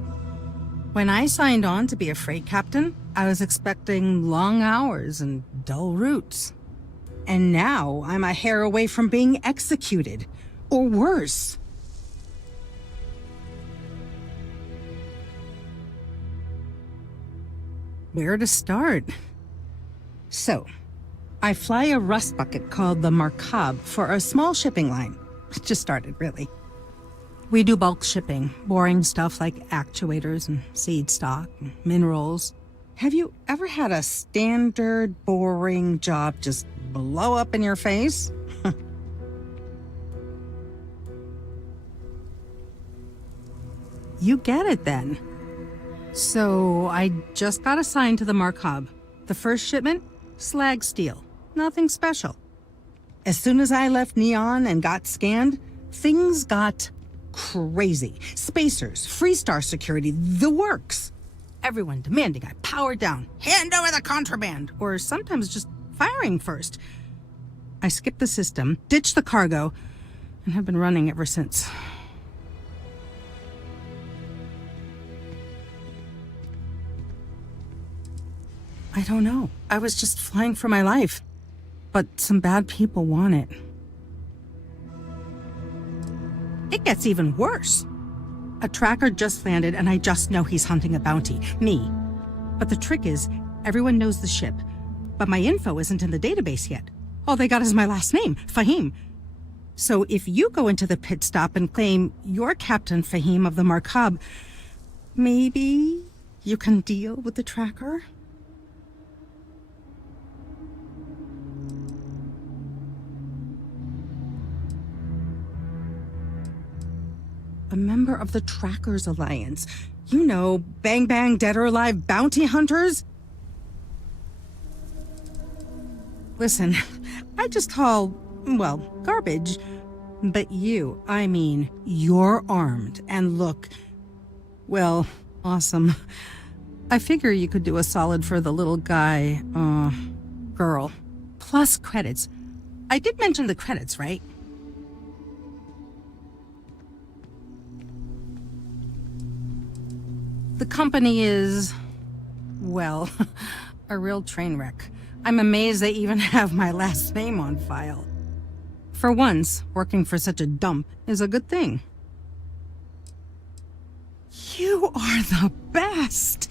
When I signed on to be a freight captain, I was expecting long hours and dull routes. And now I'm a hair away from being executed. Or worse. Where to start? So, I fly a rust bucket called the Markab for a small shipping line. It just started, really. We do bulk shipping, boring stuff like actuators and seed stock and minerals. Have you ever had a standard, boring job just blow up in your face? You get it then. So I just got assigned to the Markab. The first shipment? Slag steel. Nothing special. As soon as I left Neon and got scanned, things got crazy. Spacers, Freestar security, the works. Everyone demanding I power down, hand over the contraband, or sometimes just firing first. I skipped the system, ditched the cargo, and have been running ever since. I don't know. I was just flying for my life. But some bad people want it. It gets even worse. A tracker just landed and I just know he's hunting a bounty. Me. But the trick is, everyone knows the ship. But my info isn't in the database yet. All they got is my last name, Fahim. So if you go into the pit stop and claim you're Captain Fahim of the Markab, maybe you can deal with the tracker? A member of the Trackers Alliance. You know, bang bang, dead or alive bounty hunters? Listen, I just haul, well, garbage. But you, I mean, you're armed and look, well, awesome. I figure you could do a solid for the little guy, girl. Plus credits. I did mention the credits, right? The company is, well, a real train wreck. I'm amazed they even have my last name on file. For once, working for such a dump is a good thing. You are the best!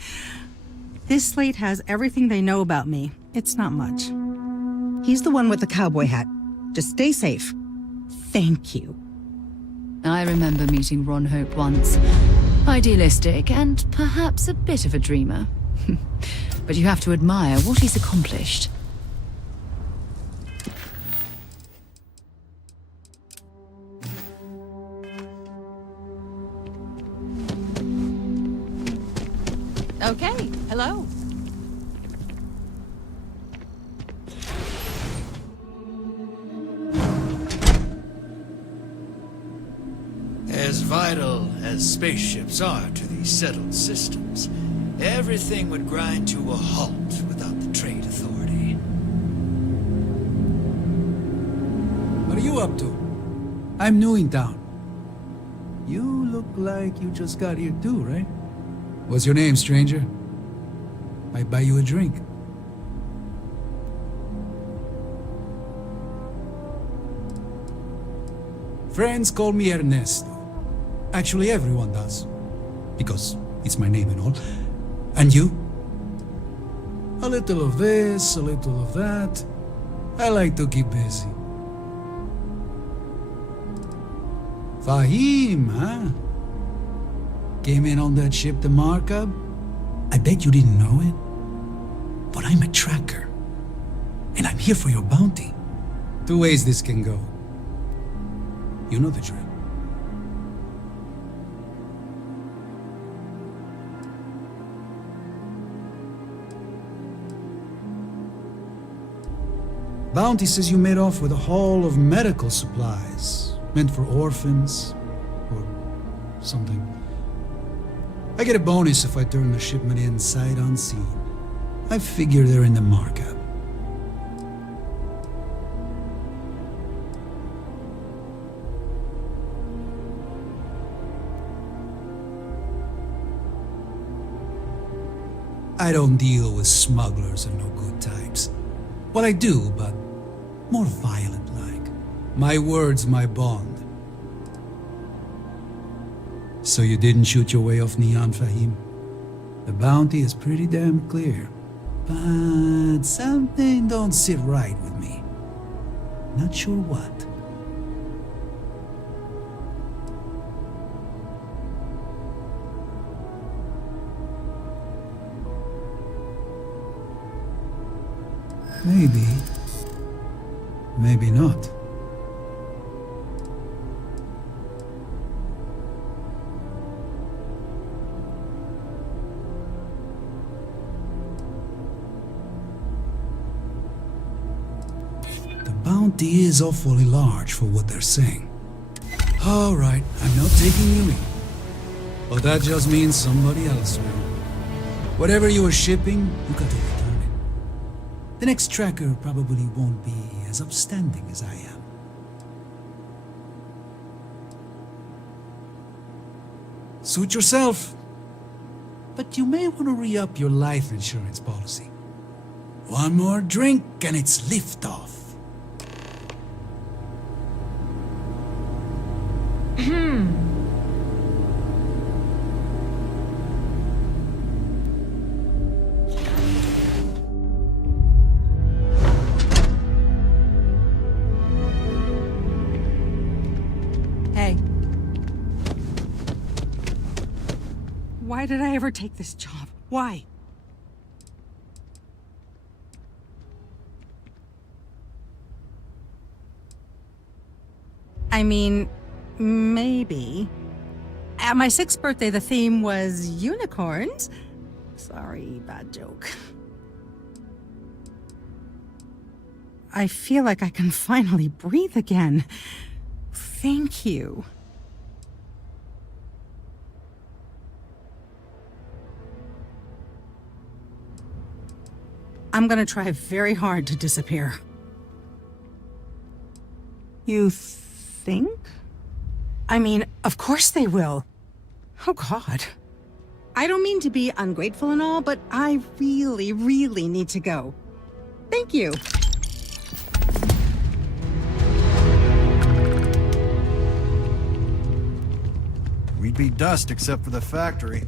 This slate has everything they know about me. It's not much. He's the one with the cowboy hat. Just stay safe. Thank you. I remember meeting Ron Hope once. Idealistic and perhaps a bit of a dreamer. But you have to admire what he's accomplished. Okay, hello. As vital as spaceships are to these settled systems, everything would grind to a halt without the Trade Authority. What are you up to? I'm new in town. You look like you just got here too, right? What's your name, stranger? Might buy you a drink. Friends call me Ernesto. Actually, everyone does. Because it's my name and all. And you? A little of this, a little of that. I like to keep busy. Fahim, huh? Came in on that ship to Markup? I bet you didn't know it. But I'm a tracker. And I'm here for your bounty. Two ways this can go. You know the drill. Bounty says you made off with a haul of medical supplies, meant for orphans, or something. I get a bonus if I turn the shipment in sight unseen. I figure they're in the markup. I don't deal with smugglers and no good types. Well, I do, but more violent-like. My word's my bond. So you didn't shoot your way off Neon, Fahim? The bounty is pretty damn clear. But something don't sit right with me. Not sure what. Maybe. Maybe not. The bounty is awfully large for what they're saying. All right, I'm not taking you in. But that just means somebody else will. Whatever you were shipping, you got to return it. The next tracker probably won't be as upstanding as I am. Suit yourself. But you may want to re-up your life insurance policy. One more drink and it's liftoff. Why did I ever take this job? Why? I mean, maybe. At my 6th birthday, the theme was unicorns. Sorry, bad joke. I feel like I can finally breathe again. Thank you. I'm gonna try very hard to disappear. You think? I mean, of course they will. Oh, God. I don't mean to be ungrateful and all, but I really, really need to go. Thank you. We'd be dust except for the factory.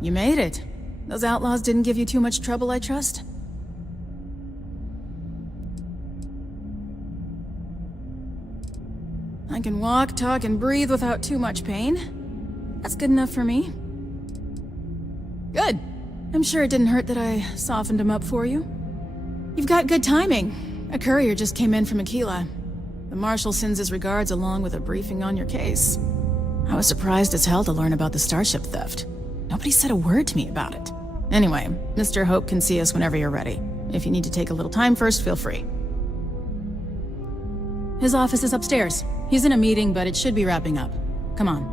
You made it. Those outlaws didn't give you too much trouble, I trust? I can walk, talk, and breathe without too much pain. That's good enough for me. Good. I'm sure it didn't hurt that I softened him up for you. You've got good timing. A courier just came in from Aquila. The Marshal sends his regards along with a briefing on your case. I was surprised as hell to learn about the starship theft. Nobody said a word to me about it. Anyway, Mr. Hope can see us whenever you're ready. If you need to take a little time first, feel free. His office is upstairs. He's in a meeting, but it should be wrapping up. Come on.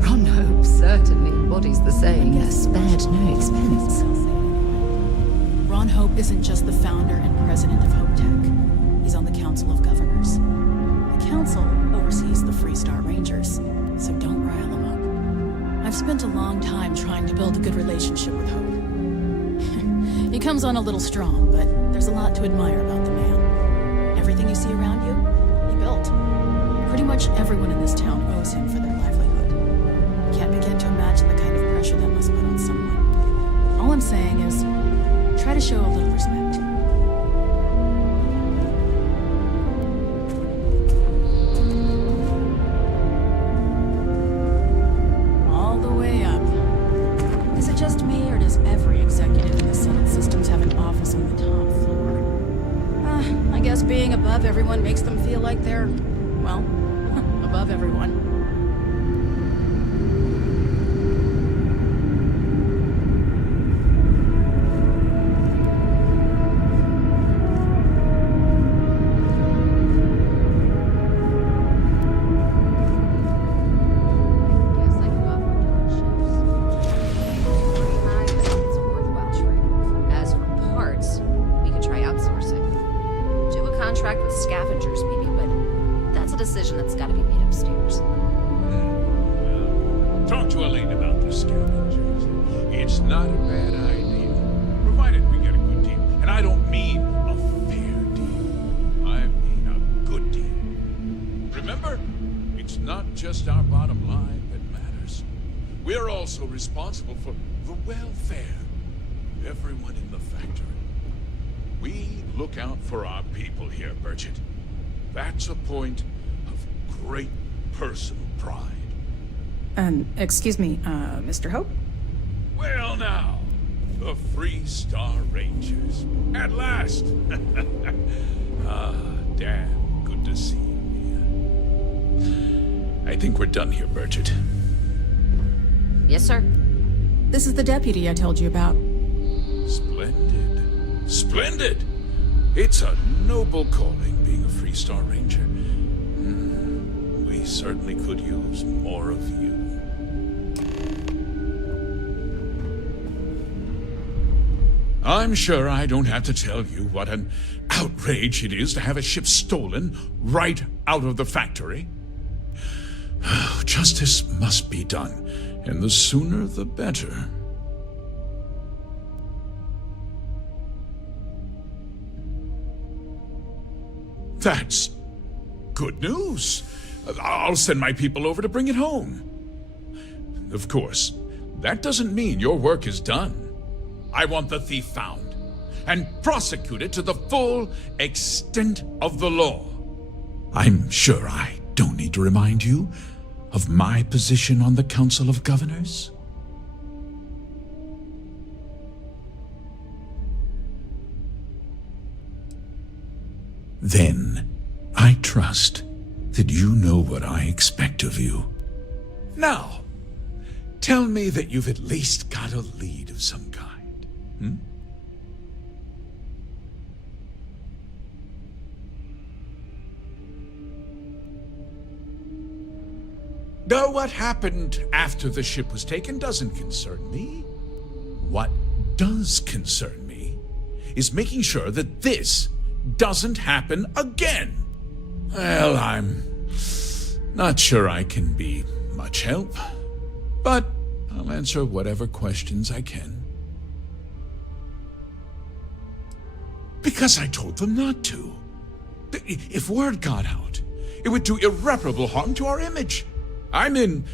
Ron Hope certainly embodies the saying, spared no expense. Ron Hope isn't just the founder and president of Hope Tech. He's on the Council of Governors. The Council oversees the Freestar Rangers, so don't rile him up. I've spent a long time trying to build a good relationship with Hope. He comes on a little strong, but there's a lot to admire about the man. Everything you see around you, he built. Pretty much everyone in this town owes him for their livelihood. Can't begin to imagine the kind of pressure that must put on someone. All I'm saying is, try to show a little respect. All the way up. Is it just me, or does every executive in the Settled Systems have an office on the top floor? I guess being above everyone makes them feel like they're, well, above everyone. Talk to Elaine about the scavengers. It's not a bad idea, provided we get a good deal. And I don't mean a fair deal. I mean a good deal. Remember, it's not just our bottom line that matters. We're also responsible for the welfare of everyone in the factory. We look out for our people here, Bridget. That's a point of great personal pride. Excuse me, Mr. Hope? Well now, the Freestar Rangers. At last! Damn good to see you, Mia. I think we're done here, Bridget. Yes, sir. This is the deputy I told you about. Splendid. Splendid! It's a noble calling, being a Freestar Ranger. We certainly could use more of you. I'm sure I don't have to tell you what an outrage it is to have a ship stolen right out of the factory. Justice must be done, and the sooner the better. That's good news. I'll send my people over to bring it home. Of course, that doesn't mean your work is done. I want the thief found and prosecuted to the full extent of the law. I'm sure I don't need to remind you of my position on the Council of Governors. Then, I trust that you know what I expect of you. Now, tell me that you've at least got a lead of some kind. Now, what happened after the ship was taken doesn't concern me. What does concern me is making sure that this doesn't happen again. Well, I'm not sure I can be much help, but I'll answer whatever questions I can. Because I told them not to. If word got out, It would do irreparable harm to our image. I'm in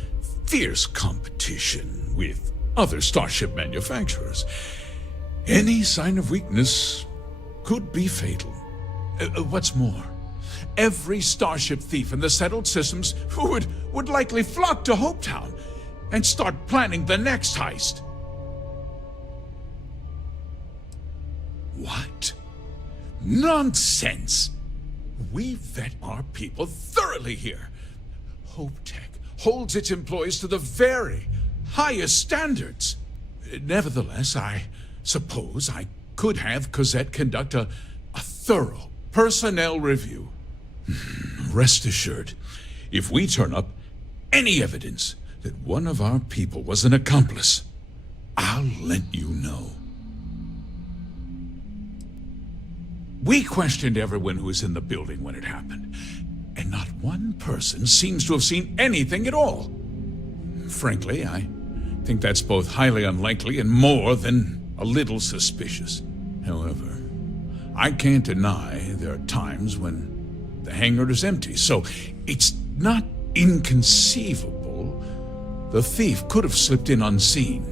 fierce competition with other starship manufacturers. Any sign of weakness could be fatal. What's more, every starship thief in the settled systems would likely flock to Hopetown and start planning the next heist. What? Nonsense! We vet our people thoroughly here. HopeTech holds its employees to the very highest standards. Nevertheless, I suppose I could have Cosette conduct a thorough personnel review. Rest assured, if we turn up any evidence that one of our people was an accomplice, I'll let you know. We questioned everyone who was in the building when it happened, and not one person seems to have seen anything at all. Frankly, I think that's both highly unlikely and more than a little suspicious. However, I can't deny there are times when the hangar is empty, so it's not inconceivable the thief could have slipped in unseen.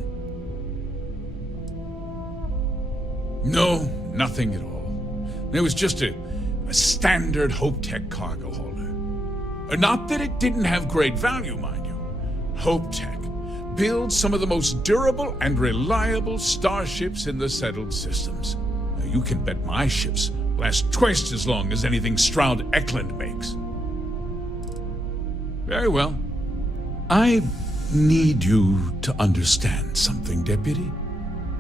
No, nothing at all. It was just a standard HopeTech cargo holder. Not that it didn't have great value, mind you. HopeTech builds some of the most durable and reliable starships in the settled systems. Now, you can bet my ships last twice as long as anything Stroud Eklund makes. Very well. I need you to understand something, Deputy.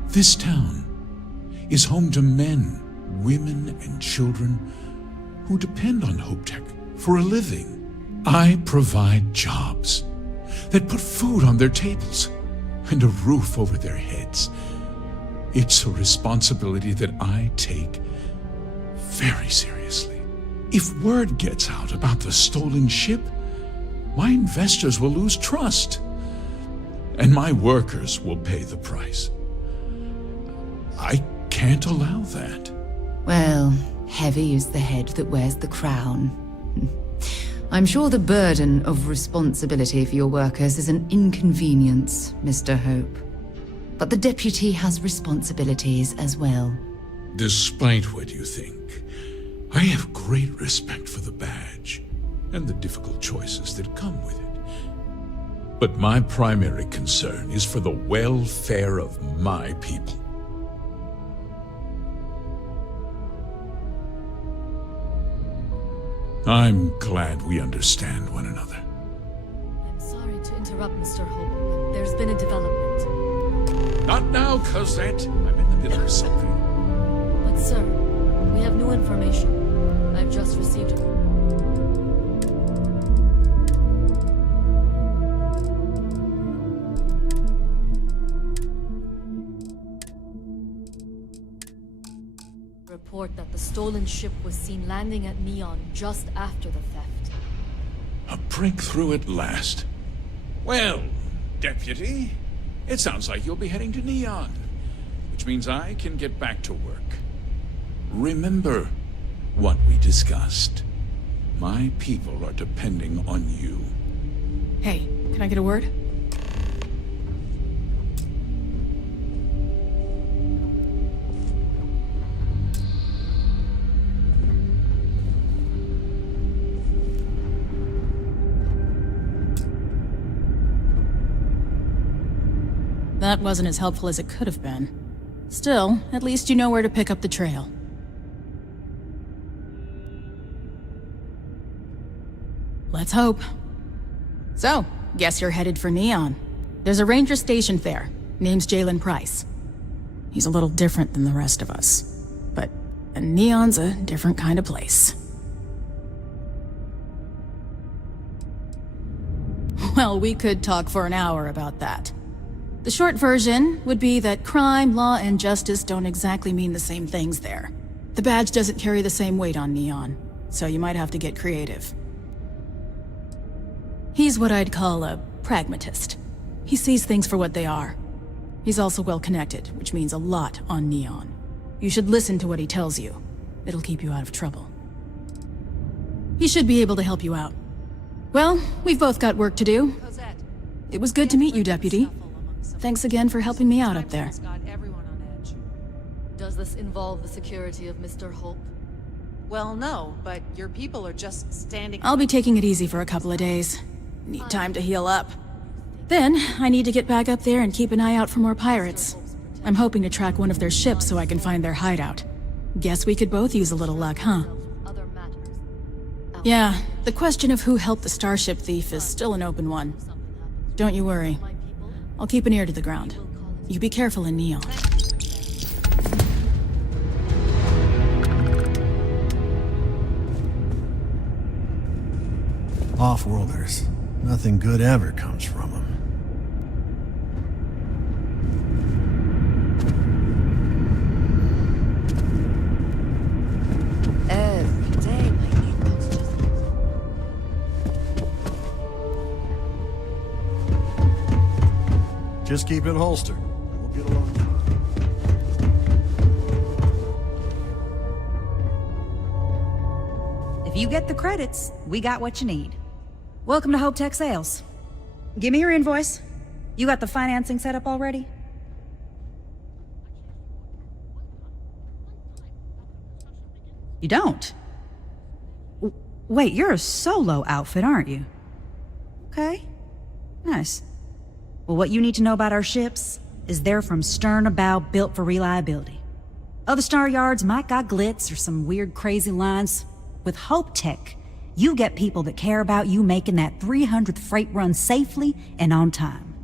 This town is home to men, women, and children who depend on HopeTech for a living. I provide jobs that put food on their tables and a roof over their heads. It's a responsibility that I take very seriously. If word gets out about the stolen ship, my investors will lose trust, and my workers will pay the price. I can't allow that. Well, heavy is the head that wears the crown. I'm sure the burden of responsibility for your workers is an inconvenience, Mr. Hope. But the deputy has responsibilities as well. Despite what you think, I have great respect for the badge and the difficult choices that come with it. But my primary concern is for the welfare of my people. I'm glad we understand one another. I'm sorry to interrupt, Mr. Hope, but there's been a development. Not now, Cosette. I'm in the middle of something. But sir, we have new information. I've just received it. Report that the stolen ship was seen landing at Neon just after the theft. A breakthrough at last. Well, Deputy, it sounds like you'll be heading to Neon, which means I can get back to work. Remember what we discussed. My people are depending on you. Hey, can I get a word? That wasn't as helpful as it could have been. Still, at least you know where to pick up the trail. Let's hope. So, guess you're headed for Neon. There's a ranger stationed there. Name's Jalen Price. He's a little different than the rest of us. But Neon's a different kind of place. Well, we could talk for an hour about that. The short version would be that crime, law, and justice don't exactly mean the same things there. The badge doesn't carry the same weight on Neon, so you might have to get creative. He's what I'd call a pragmatist. He sees things for what they are. He's also well-connected, which means a lot on Neon. You should listen to what he tells you. It'll keep you out of trouble. He should be able to help you out. Well, we've both got work to do. It was good to meet you, Deputy. Thanks again for helping me out up there. Does this involve the security of Mr. Hope? Well, no, but your people are just standing... I'll be taking it easy for a couple of days. Need time to heal up. Then, I need to get back up there and keep an eye out for more pirates. I'm hoping to track one of their ships so I can find their hideout. Guess we could both use a little luck, huh? Yeah, the question of who helped the starship thief is still an open one. Don't you worry. I'll keep an ear to the ground. You be careful in Neon. Off-worlders. Nothing good ever comes from them. Every day, my neighbors just... Just keep it holstered. We'll get along. If you get the credits, we got what you need. Welcome to Hope Tech Sales. Give me your invoice. You got the financing set up already? You don't? Wait, you're a solo outfit, aren't you? Okay. Nice. Well, what you need to know about our ships is they're from stern to bow, built for reliability. Other star yards might got glitz or some weird crazy lines. With Hope Tech, you get people that care about you making that 300th freight run safely and on time.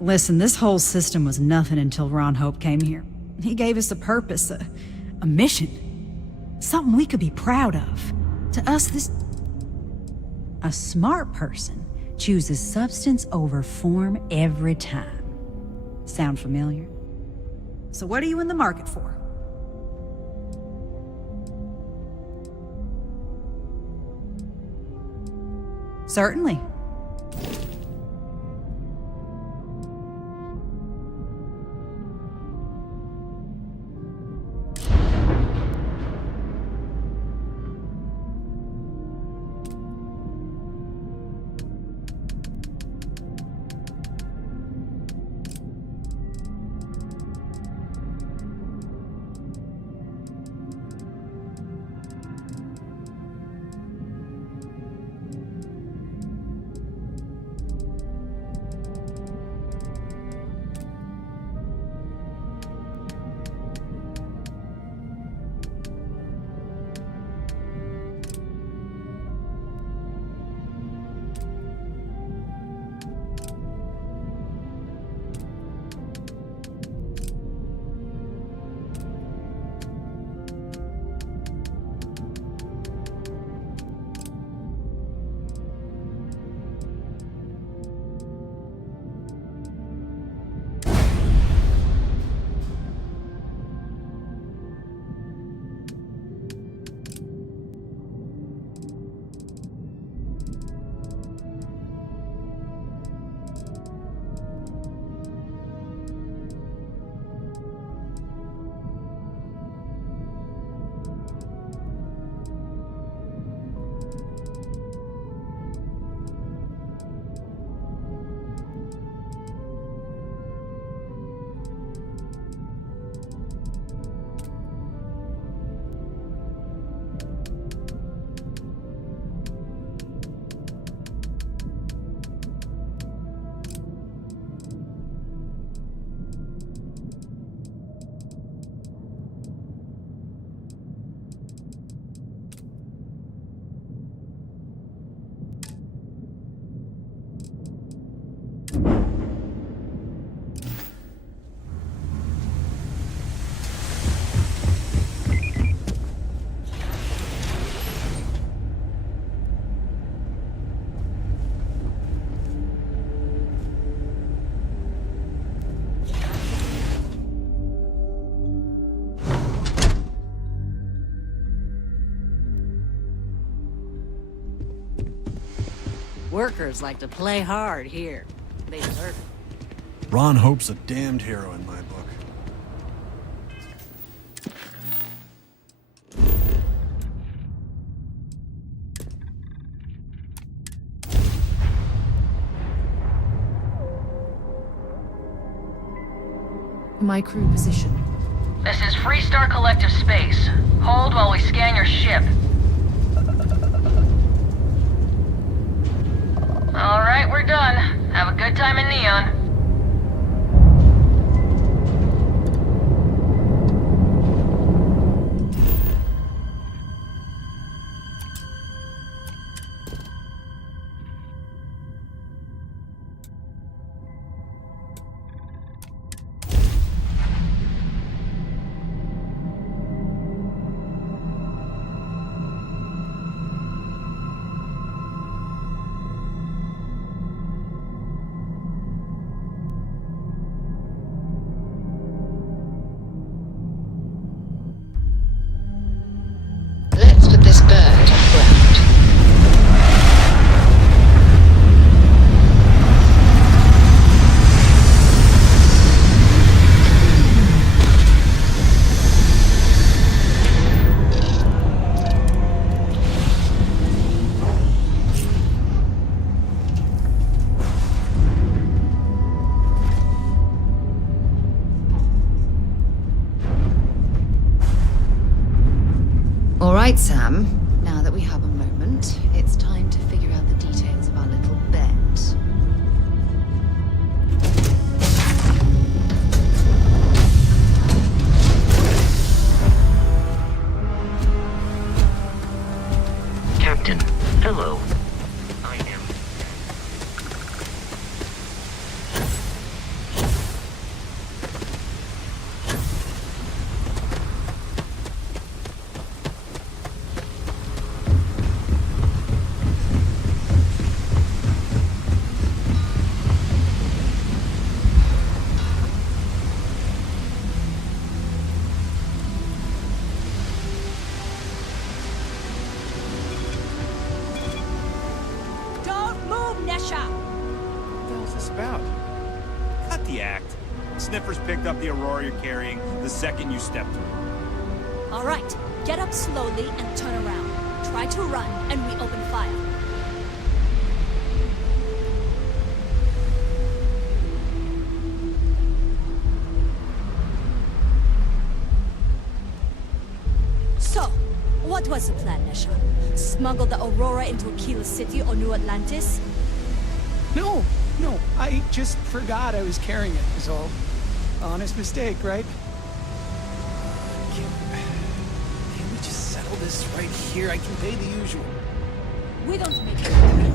Listen, this whole system was nothing until Ron Hope came here. He gave us a purpose, a mission. Something we could be proud of. To us, this... A smart person chooses substance over form every time. Sound familiar? So what are you in the market for? Certainly. Workers like to play hard here. They deserve it. Ron Hope's a damned hero in my book. my crew position. This is Freestar Collective Space. Hold while we scan your ship. Alright, we're done. Have a good time in Neon. Let's put this bird on ground. All right, Sam. Now that we have a moment, it's time to figure out the details of our little bet. Captain, hello. I am. Sniffers picked up the Aurora you're carrying the second you stepped through. All right, get up slowly and turn around. Try to run, and we open fire. So, what was the plan, Nesha? Smuggle the Aurora into Aquila City or New Atlantis? No, I just forgot I was carrying it, is all. Honest mistake, right? Can we just settle this right here? I can pay the usual. We don't make it.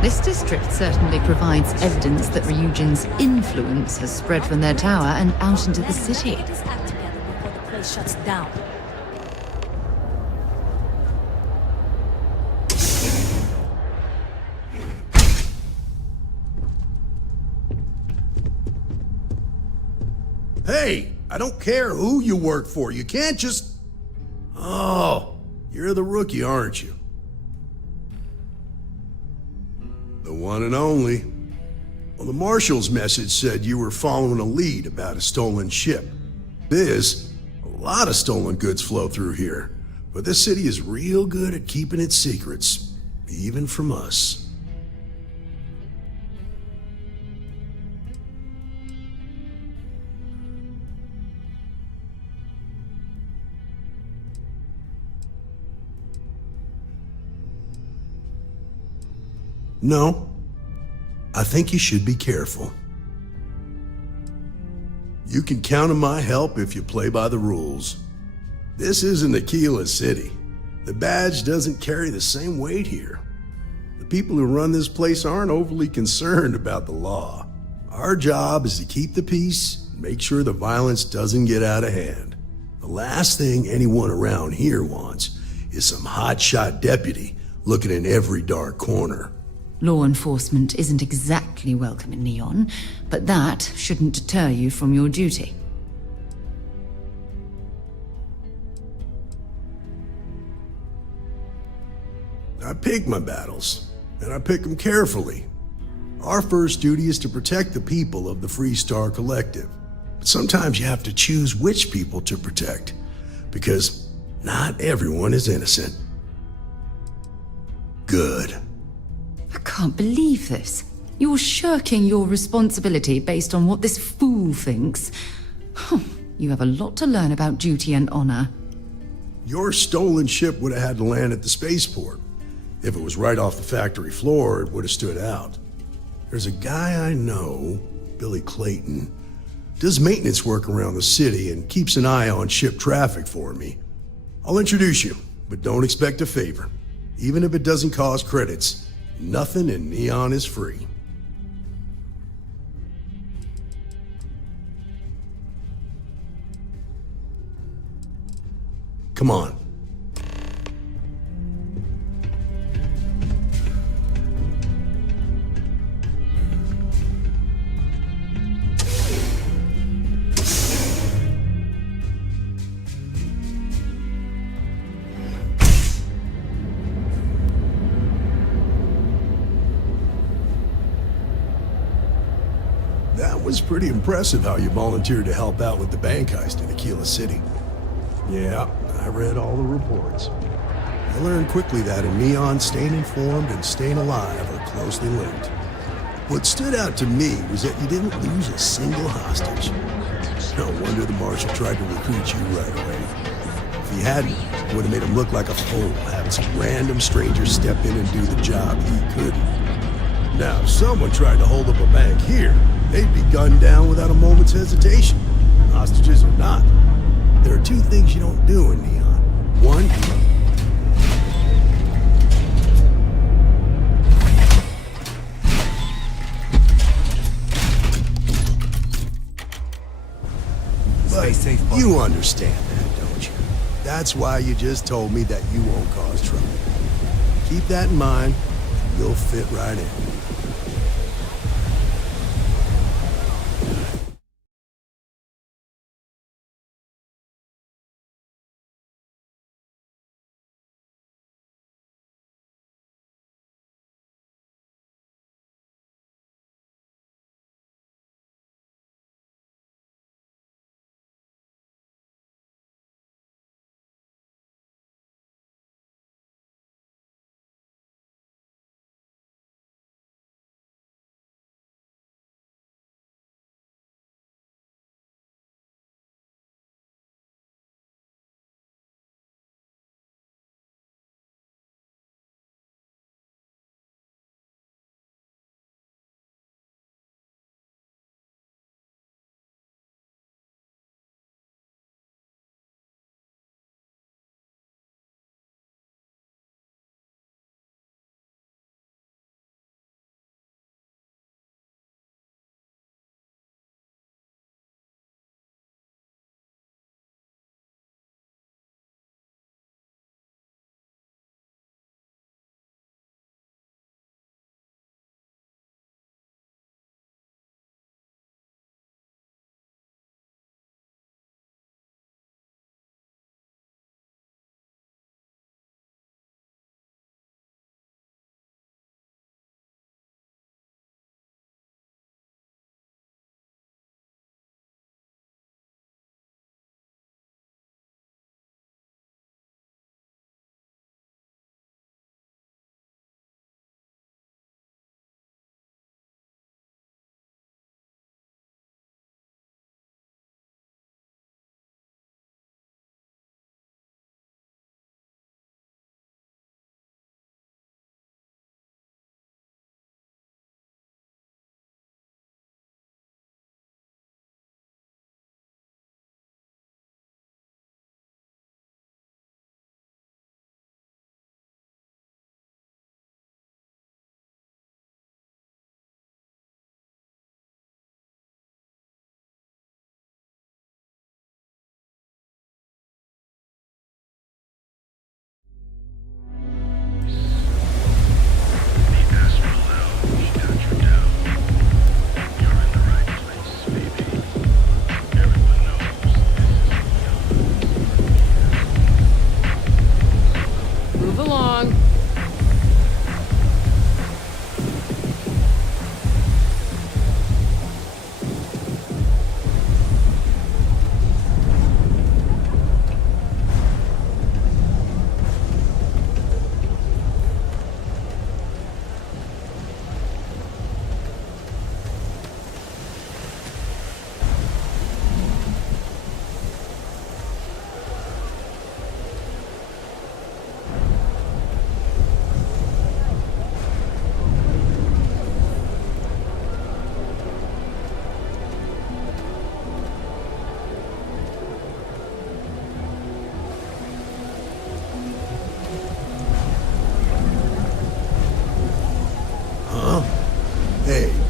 This district certainly provides evidence that Ryujin's influence has spread from their tower and out into the city. Let us act together before the place shuts down. Hey, I don't care who you work for. You can't just... Oh, you're the rookie, aren't you? The one and only. Well, the Marshal's message said you were following a lead about a stolen ship. A lot of stolen goods flow through here, but this city is real good at keeping its secrets, even from us. No, I think you should be careful. You can count on my help if you play by the rules. This isn't Aquila City. The badge doesn't carry the same weight here. The people who run this place aren't overly concerned about the law. Our job is to keep the peace and make sure the violence doesn't get out of hand. The last thing anyone around here wants is some hotshot deputy looking in every dark corner. Law enforcement isn't exactly welcome in Neon, but that shouldn't deter you from your duty. I pick my battles, and I pick them carefully. Our first duty is to protect the people of the Freestar Collective. But sometimes you have to choose which people to protect, because not everyone is innocent. Good. I can't believe this. You're shirking your responsibility based on what this fool thinks. You have a lot to learn about duty and honor. Your stolen ship would have had to land at the spaceport. If it was right off the factory floor, it would have stood out. There's a guy I know, Billy Clayton, does maintenance work around the city and keeps an eye on ship traffic for me. I'll introduce you, but don't expect a favor. Even if it doesn't cost credits, nothing in Neon is free. Come on. That was pretty impressive how you volunteered to help out with the bank heist in Aquila City. Yeah, I read all the reports. I learned quickly that in Neon, staying informed and staying alive are closely linked. What stood out to me was that you didn't lose a single hostage. No wonder the Marshal tried to recruit you right away. If he hadn't, it would have made him look like a fool, having some random stranger step in and do the job he couldn't. Now, if someone tried to hold up a bank here, they'd be gunned down without a moment's hesitation. Hostages or not. There are two things you don't do in Neon. One, but you understand that, don't you? That's why you just told me that you won't cause trouble. Keep that in mind, and you'll fit right in.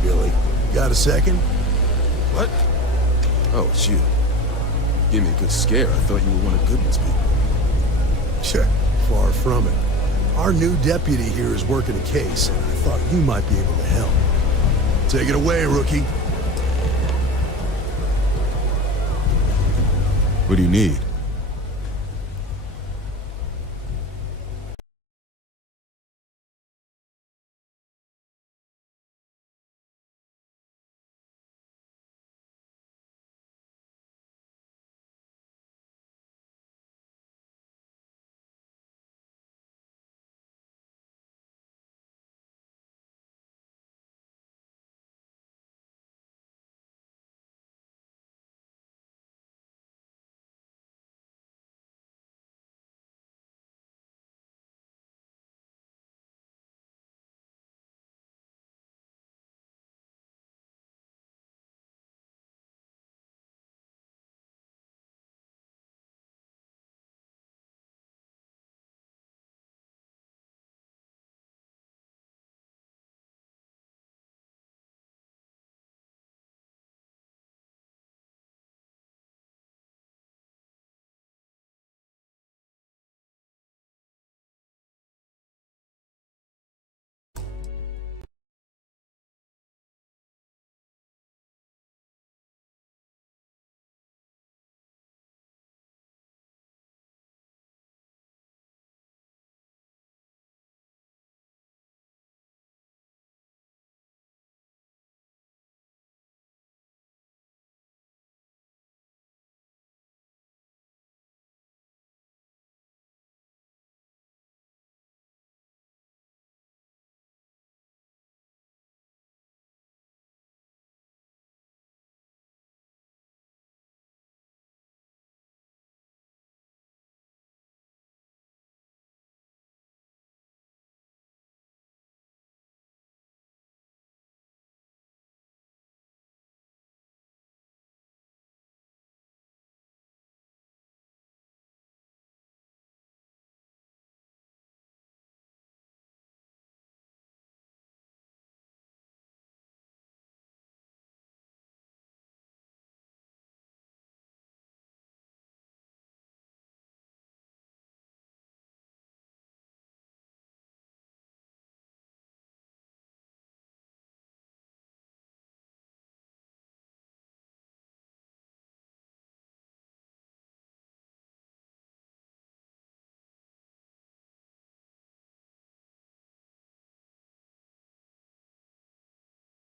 Billy. Got a second? What? Oh, it's you. Gave me a good scare. I thought you were one of Goodman's people. Sure, far from it. Our new deputy here is working a case, and I thought you might be able to help. Take it away, rookie. What do you need?